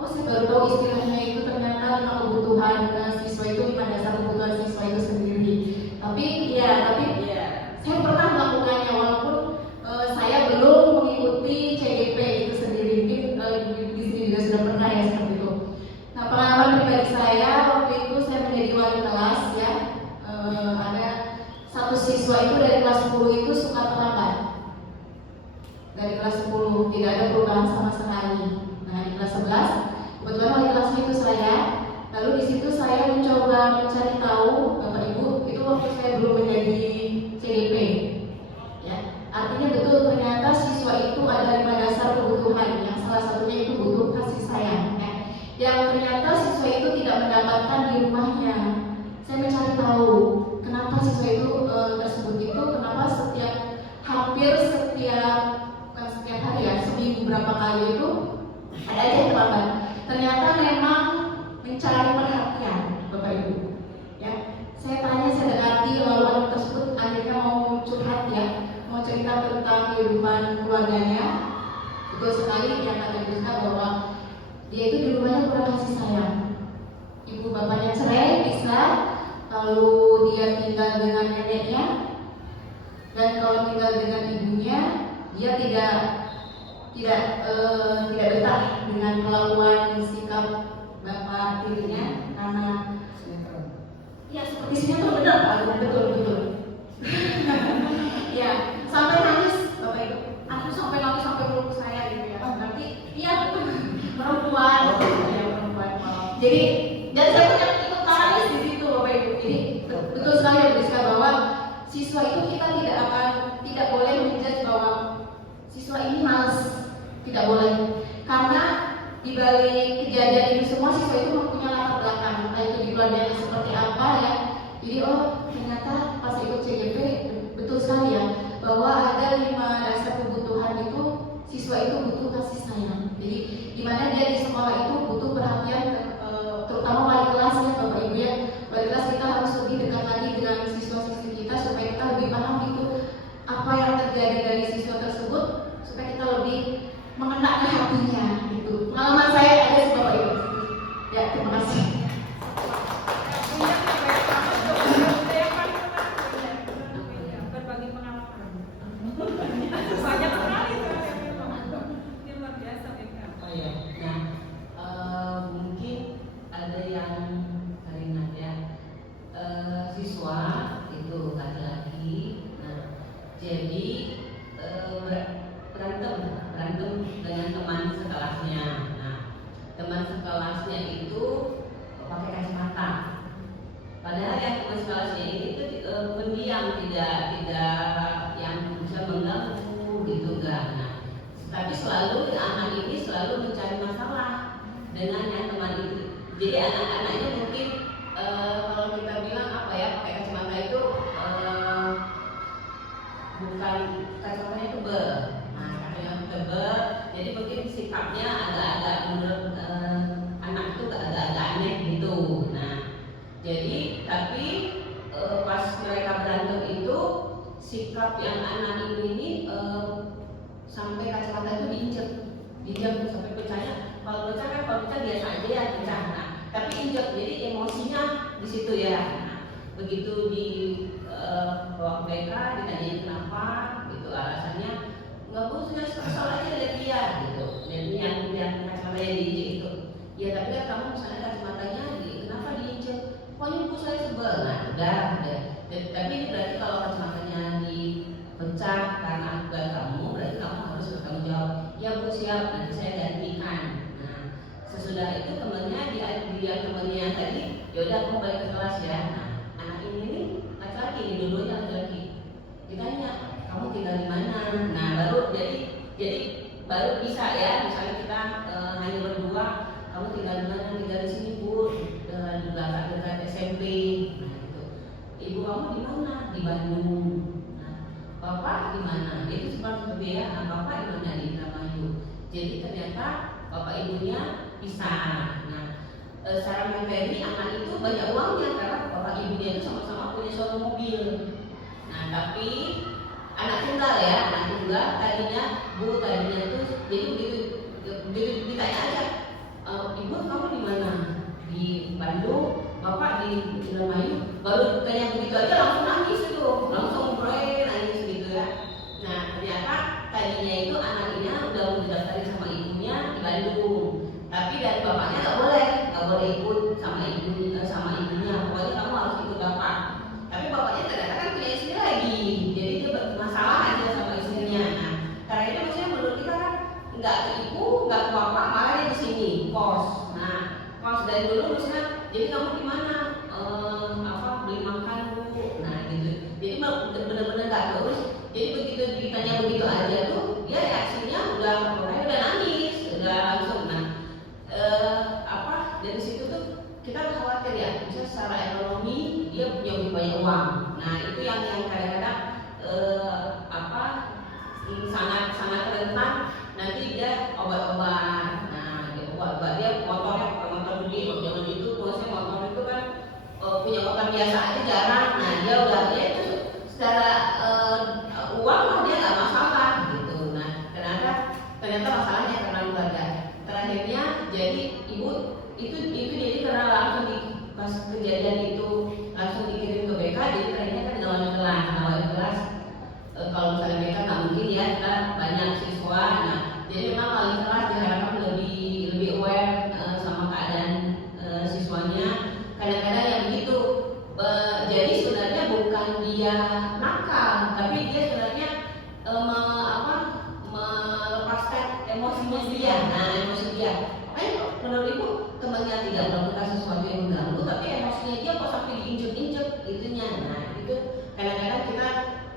oh saya baru tahu istilahnya itu ternyata 5 kebutuhan siswa itu, 5 dasar kebutuhan siswa itu sendiri. Tapi saya pernah melakukannya walaupun saya belum mengikuti CGP itu sendiri. Mungkin di sini juga sudah pernah ya seperti itu. Nah, pengalaman pribadi saya waktu itu saya menjadi wali kelas ya. Ada satu siswa itu dari kelas 10 itu suka terlambat. Dari kelas 10 tidak ada perubahan sama sekali. Nah, di kelas 11 kebetulan wali kelasnya itu saya. Lalu di situ saya mencoba mencari tahu Bapak Ibu, itu waktu saya belum menjadi CGP. Ya, artinya betul ternyata siswa itu ada 5 dasar kebutuhan, yang salah satunya itu butuh kasih sayang. Ya. Yang ternyata siswa itu tidak mendapatkan di rumahnya. Saya mencari tahu kenapa siswa itu tersebut itu, kenapa hampir setiap hari ya, seminggu berapa kali itu ada aja yang terlambat. Ternyata memang mencari perhatian Bapak Ibu. Ya, saya tanya, saya dekati, lalu anak tersebut akhirnya mau curhat ya, mau cerita tentang kehidupan keluarganya. Betul sekali yang kata Rizka bahwa dia itu di rumahnya kurang kasih sayang. Ibu bapaknya cerai, pisah, lalu dia tinggal dengan neneknya, dan kalau tinggal dengan ibunya, dia tidak betah dengan kelakuan sikap bapak tirinya karena ya seperti sinetron, benar Pak, betul. Ya, sampai nangis Bapak Ibu. Aku sampai nangis sampai peluk saya gitu ya. Berarti iya betul perempuan. Jadi dan saya punya ikut nangis di situ Bapak Ibu. Jadi betul sekali ya Rizka bahwa siswa itu kita tidak boleh menjudge bahwa siswa ini malas, tidak boleh. Karena di balik kejadian itu semua siswa itu mempunyai latar belakang, entah itu di keluarganya seperti apa ya. Jadi ternyata pas ikut CGP betul sekali ya bahwa ada 5 dasar kebutuhan itu siswa itu butuh kasih sayang. Jadi dimana dia di sekolah itu butuh perhatian, terutama wali kelas ya Bapak Ibu ya. Wali kelas kita harus lebih dekat lagi dengan siswa-siswi kita supaya kita lebih paham itu apa yang terjadi dari siswa tersebut, supaya kita lebih mengena ke hatinya gitu. Pengalaman saya ada sih Bapak Ibu. Ya, terima kasih. Berbagi pengalaman. Banyak sekali ini luar biasa mereka. Oh ya, nah mungkin ada yang Karina ya, siswa itu laki-laki, nah jadi berantem dengan teman sekelasnya. Nah, teman sekelasnya itu pakai kacamata. Padahal yang teman sekelasnya ini itu pendiam, tidak yang bisa mengganggu gitu enggak. Nah, tapi selalu anak ini selalu mencari masalah dengan yang teman itu. Jadi anak-anaknya mungkin kalau kita bilang apa ya, pakai kacamata itu bukan kacamatanya tebal. Nah, kacamata tebal, jadi mungkin sikapnya agak-agak menurut anak itu agak-agak aneh gitu. Nah, jadi tapi pas mereka berantem itu sikap yang anak ini sampai kacamata itu diinjek sampai pecahnya. Kalau pecah biasa aja ya pecah. Nah, tapi injek, jadi emosinya di situ ya. Nah, begitu di bawa ke BK ditanya kenapa, gitu alasannya nggak bu sudah soalnya lihat dia gitu, yang kacamatanya diinjek itu. Ya tapi kan kamu misalnya kacamatanya kenapa diinjek? Pokoknya bu saya sebel. Nah udah. Tapi ini berarti kalau kacamatanya dipecah karena akibat kamu, berarti kamu harus bertanggung jawab. Ya bu siap, nanti saya gantikan. Nah sesudah itu temennya dia temennya tadi, yaudah kamu balik ke kelas ya. Nah anak ini nih laki-laki, dua-duanya laki-laki. Ditanya kamu tinggal di mana? Nah baru jadi baru bisa ya, misalnya kita hanya berdua, kamu tinggal di mana? Tinggal di sini bu, di belakang dekat SMP. Nah gitu. Ibu kamu di mana? Di Bandung. Nah bapak di mana? Itu seperti ya. Nah bapak di mana? Di Indramayu. Jadi ternyata bapak ibunya pisah. Nah secara materi anak itu banyak uangnya karena bapak ibunya itu sama-sama punya suatu mobil. Nah tapi anak tunggal ya, anak tunggal tadinya tuh jadi begitu ditanya aja, ibu kamu di mana? Di Bandung, bapak di Indramayu. Baru tanya begitu aja langsung nangis itu, langsung mulai nangis gitu ya. Nah ternyata tadinya itu anaknya udah didaftarin sama ibunya di Bandung, tapi dari bapaknya nggak boleh ikut sama ibunya, pokoknya kamu harus ikut bapak. Tapi bapaknya ternyata kan punya istri lagi, jadi dia bermasalah aja sama istrinya. Nah, karena itu maksudnya menurut kita kan nggak ke ibu, nggak ke bapak, malah dia di sini kos. Nah, kos dari dulu maksudnya, jadi kamu di mana? Beli makan bu. Nah, gitu. Jadi benar-benar nggak terus. Jadi begitu ditanya begitu aja tuh, dia reaksinya udah nangis, udah langsung. Nah, dari situ tuh kita khawatir ya, misalnya secara ekonomi dia punya lebih banyak uang. Nah itu yang kadang-kadang sangat rentan nanti dia obat-obat. Nah dia obat dia motor gede, jangan itu maksudnya motor itu kan punya motor biasa aja jarang. Nah dia udah dia itu secara uang dia nggak masalah gitu. Nah ternyata masalahnya karena keluarga. Terakhirnya jadi ibu itu jadi karena langsung pas kejadian itu langsung dikirim ke BK, jadi terakhirnya kan awal kelas kalau misalnya BK nggak mungkin ya, kita banyak siswa. Nah jadi memang wali kelas diharapkan lebih aware sama keadaan siswanya. Kadang-kadang yang begitu jadi sebenarnya bukan dia nakal, tapi dia sebenarnya melepaskan emosinya dia. Nah emosi dia menurut ibu temannya tidak melakukan sesuatu yang mengganggu, tapi emosinya dia kok sampai diinjek-injek itunya. Nah itu kadang-kadang kita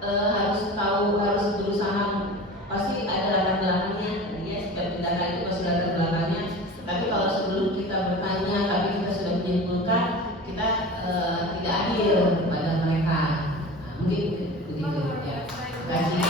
harus berusaha, pasti ada latar belakangnya. Ya setiap tindakan itu pasti latar belakangnya. Tapi kalau sebelum kita bertanya tapi kita sudah menyimpulkan, kita tidak adil kepada mereka. Nah, mungkin begitu ya. Terima kasih.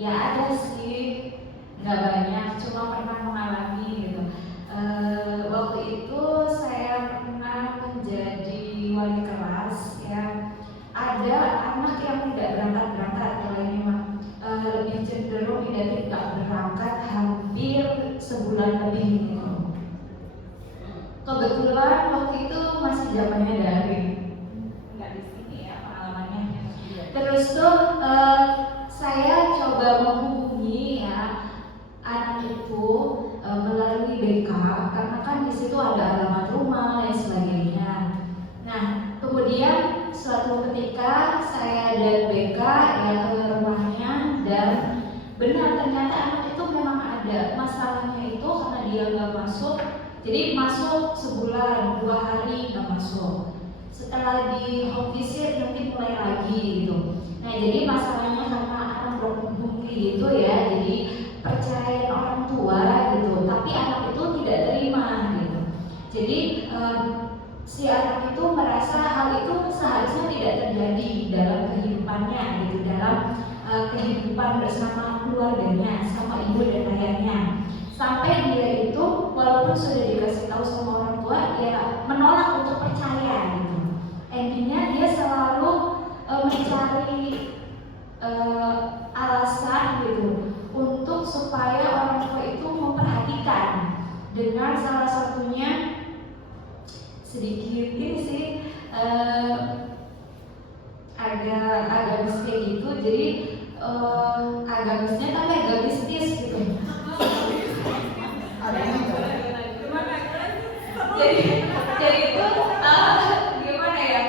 Ya ada sih, nggak banyak, cuma pernah mengalami gitu. Waktu itu saya pernah menjadi wali kelas ya. Ada anak yang tidak berangkat, kalau ini mah lebih cenderung tidak berangkat hampir sebulan lebih gitu. Kebetulan waktu itu masih zamannya daring, nggak di sini ya pengalamannya. Terus tuh saya coba menghubungi ya anak itu melalui BK, karena kan di situ ada alamat rumah dan sebagainya. Nah, kemudian suatu ketika saya dan BK ya ke rumahnya, dan benar ternyata anak itu memang ada masalahnya itu karena dia nggak masuk. Jadi masuk sebulan 2 hari nggak masuk. Setelah di home visit nanti mulai lagi gitu. Nah jadi masalahnya karena anak berhubungi gitu ya, jadi perceraian orang tua gitu, tapi anak itu tidak terima gitu. Jadi si anak itu merasa hal itu seharusnya tidak terjadi dalam kehidupannya gitu, dalam kehidupan bersama keluarganya, sama ibu dan ayahnya. Sampai dia itu walaupun sudah dikasih tahu sama orang tua, ya menolak untuk percaya gitu. Endingnya dia selalu mencari alasan gitu untuk supaya orang tua itu memperhatikan, dengan salah satunya sedikit ini sih agak kayak gitu. Jadi agamisnya tapi agak mistis gitu. jadi itu gimana ya?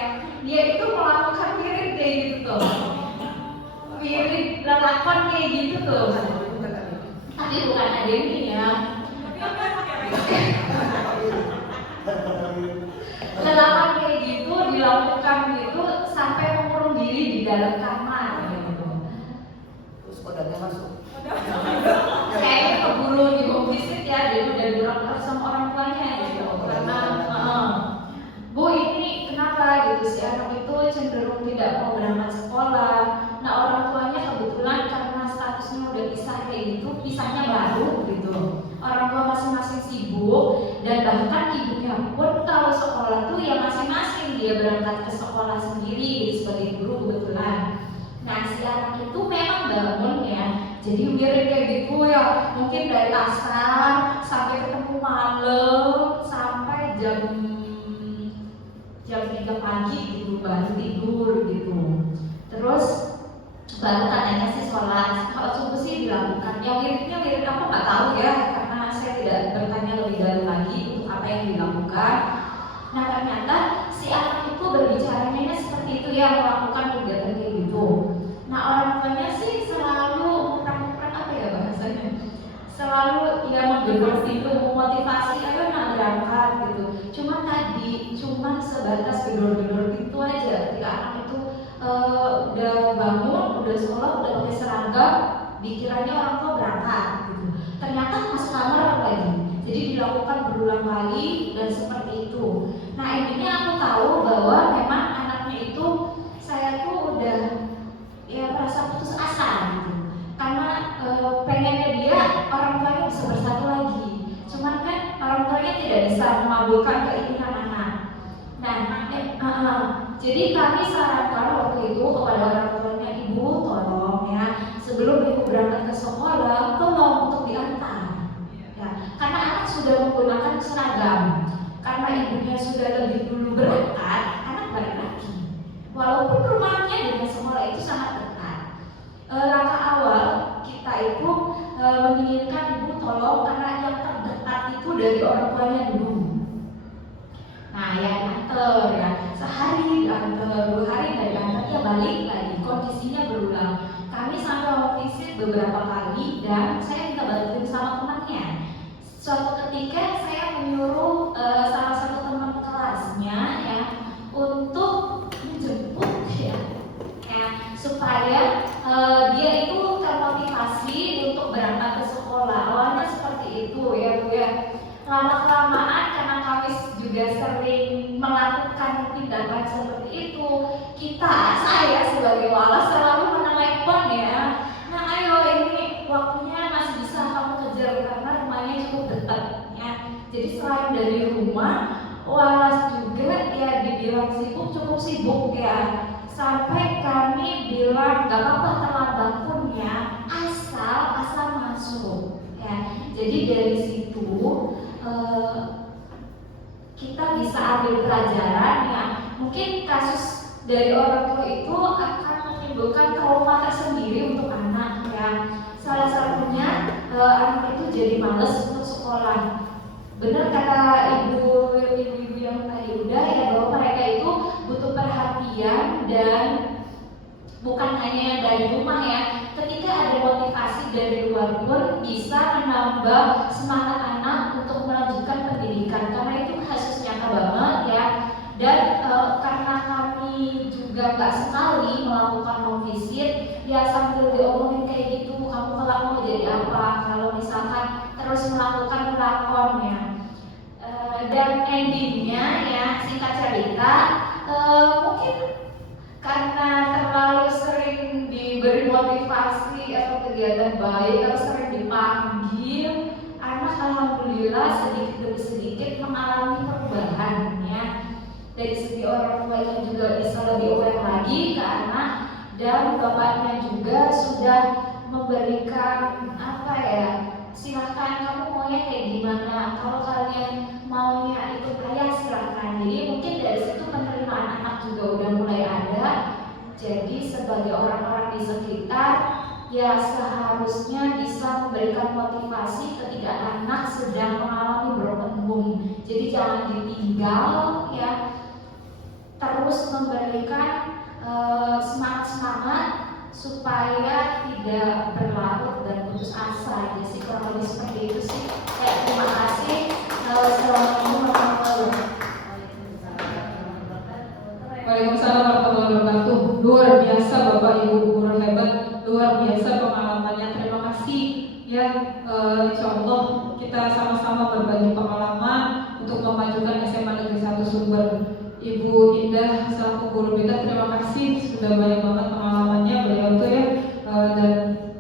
Dia itu melakukan mirip kayak gitu tuh, mirip lelakon kayak gitu tuh. Tapi bukan ademi ya. Lelakon kayak gitu dilakukan gitu sampai mengurung diri di dalam kamar gitu. Terus kodamnya masuk. Kayaknya keburu dikomplisit ya, jadi udah durhaka sama orang tuanya gitu. Karena Bu ini kenapa gitu, si anak itu cenderung tidak mau berangkat sekolah. Nah orang tuanya kebetulan karena statusnya udah pisah kayak gitu, pisahnya baru gitu. Orang tua masing-masing sibuk, dan bahkan ibunya pun kalau sekolah tuh ya masing-masing dia berangkat ke sekolah sendiri gitu, sebagai guru kebetulan. Nah si anak itu memang bangun ya, jadi mirip kayak gitu ya, mungkin dari asar sampai ketemu malam sampai jam 3 pagi gitu baru tidur gitu. Terus baru katanya sih sholat, kalau subuh sih dilakukan. Yang miripnya mirip apa nggak tahu ya, karena saya tidak bertanya lebih dalam lagi untuk apa yang dilakukan. Nah ternyata si anak itu berbicaranya seperti itu ya, melakukan kegiatan kayak gitu. Nah orang tuanya sih selalu memprak-memprak apa ya bahasanya, selalu ya menggerak itu, memotivasi ayo nak berangkat gitu. Cuman sebatas gedor-gedor itu aja. Ketika anak itu udah bangun, udah sekolah, udah pakai seragam, dikiranya orang tua berangkat gitu. Ternyata masuk kamar lagi. Jadi dilakukan berulang kali dan seperti itu. Nah intinya aku tahu bahwa memang anaknya itu, saya tuh udah ya merasa putus asa gitu. Karena pengennya dia orang tuanya bisa bersatu lagi. Cuman kan orang tuanya tidak bisa mengabulkan keinginan anak. Nah, jadi kami sarankan waktu itu kepada orang tuanya, ibu tolong ya, sebelum ibu berangkat ke sekolah, tolong untuk diantar. Ya, karena anak sudah menggunakan seragam, karena ibunya sudah lebih dulu berangkat, anak balik lagi. Walaupun rumahnya dengan sekolah itu sangat dekat. Langkah awal kita itu menginginkan ibu tolong karena yang terdekat itu dari orang tuanya dulu. Nah ya diantar ya, sehari diantar, 2 hari nggak diantar, ya balik lagi, kondisinya berulang. Kami sampai visit beberapa kali dan saya minta bantuin sama temannya. Suatu ketika saya menyuruh salah satu teman kelasnya ya untuk menjemput ya supaya dia itu termotivasi untuk berangkat ke sekolah. Awalnya seperti itu ya Bu ya. Lama-kelamaan karena kami juga sering melakukan tindakan seperti itu, saya sebagai wala selalu menelepon ya. Nah ayo ini waktunya masih bisa kamu kejar karena rumahnya cukup dekat ya. Jadi selain dari rumah, walas juga ya dibilang sibuk, cukup sibuk ya. Sampai kami bilang gak apa-apa terlambat pun ya, asal masuk ya. Jadi dari situ kita bisa ambil pelajaran ya. Mungkin kasus dari orang tua itu akan menimbulkan trauma tersendiri untuk anak ya. Salah satunya anak itu jadi malas untuk sekolah. Benar kata ibu-ibu yang tadi udah ya, bahwa mereka itu butuh perhatian dan bukan hanya dari rumah ya. Ketika ada motivasi dari luar pun bisa menambah semangat anak untuk melanjutkan pendidikan, karena itu kasus nyata banget ya. Dan karena kami juga nggak sekali melakukan home visit ya, sambil diomongin kayak gitu, kamu kelak mau jadi apa kalau misalkan terus melakukan lakon ya. Dan endingnya ya singkat cerita, mungkin karena terlalu sering diberi motivasi atau kegiatan baik atau sering dipanggil, anak alhamdulillah sedikit demi sedikit mengalami perubahan ya. Dari segi orang tuanya juga bisa lebih aware lagi ke anak, dan bapaknya juga sudah memberikan apa ya, silahkan kamu maunya kayak gimana, kalau kalian maunya ikut ayah silahkan. Jadi mungkin dari situ penerimaan anak juga udah mulai ada. Jadi sebagai orang-orang di sekitar ya seharusnya bisa memberikan motivasi ketika anak sedang mengalami broken home. Jadi jangan ditinggal ya, terus memberikan semangat-semangat supaya tidak berlarut dan putus asa. Jadi kurang lebih seperti itu sih. Terima kasih. Assalamualaikum warahmatullahi wabarakatuh. Waalaikumsalam warahmatullahi wabarakatuh. Luar biasa Bapak Ibu guru hebat, luar biasa pengalamannya. Terima kasih ya. Insya Allah kita sama-sama berbagi pengalaman untuk memajukan SMA Negeri 1 Sumber. Ibu Indah selaku guru BK, terima kasih sudah banyak banget pengalamannya beliau tuh ya, dan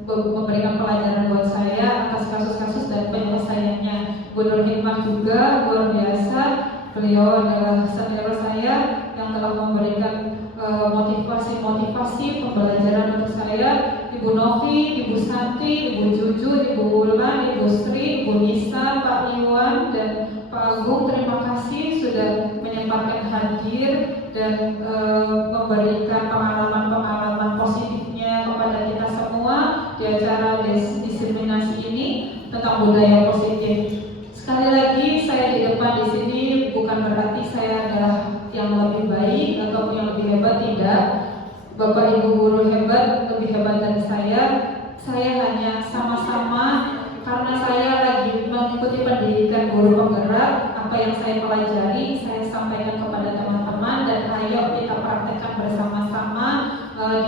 memberikan pelajaran buat saya atas kasus-kasus dan penyelesaiannya. Bu Nur Hikmah juga luar biasa, beliau adalah senior saya yang telah memberikan motivasi pembelajaran untuk saya. Ibu Novi, Ibu Santi, Ibu Juju, Ibu Wulan, Ibu Sri, Ibu Nisa, Pak Iwan, dan Pak Agung, terima kasih sudah menyempatkan hadir dan memberikan pengalaman-pengalaman positifnya kepada kita semua di acara diseminasi ini tentang budaya positif. Sekali lagi saya di depan di sini bukan berarti saya adalah yang lebih baik atau yang lebih hebat, tidak. Bapak Ibu guru hebat, lebih hebat dari saya. Saya hanya sama-sama, karena saya lagi mengikuti pendidikan guru penggerak. Apa yang saya pelajari, saya sampaikan kepada teman-teman, dan ayo kita praktekkan bersama-sama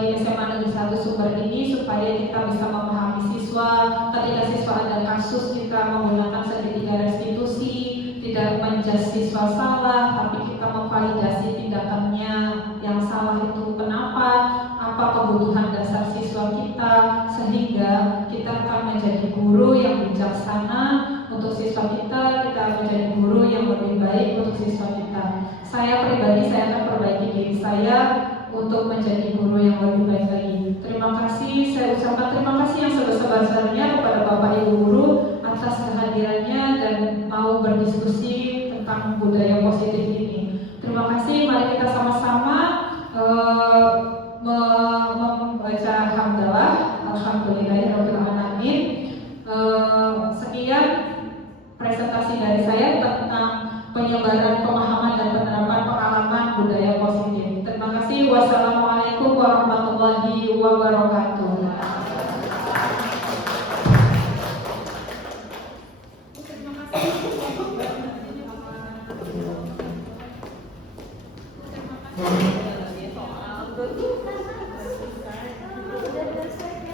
di SMA Negeri 1 Sumber ini supaya kita bisa memahami siswa. Ketika siswa ada kasus, kita menggunakan segitiga restitusi, tidak menjudge siswa salah, tapi kita memvalidasi tindakannya yang salah itu kenapa, apa kebutuhan dasar siswa kita, sehingga kita akan menjadi guru yang bijaksana untuk siswa kita menjadi guru yang lebih baik untuk siswa kita. Saya pribadi, saya akan perbaiki diri saya untuk menjadi guru yang lebih baik lagi. Terima kasih, saya ucapkan terima kasih yang sebesar-besarnya kepada Bapak Ibu guru atas kehadirannya dan mau berdiskusi tentang budaya positif ini. Terima kasih, mari kita sama-sama membaca hamdalah. Alhamdulillahirabbil alamin. Sekian presentasi dari saya tentang penyebaran pemahaman dan penerapan pengalaman budaya positif. Terima kasih. Wassalamualaikum warahmatullahi wabarakatuh. Terima kasih.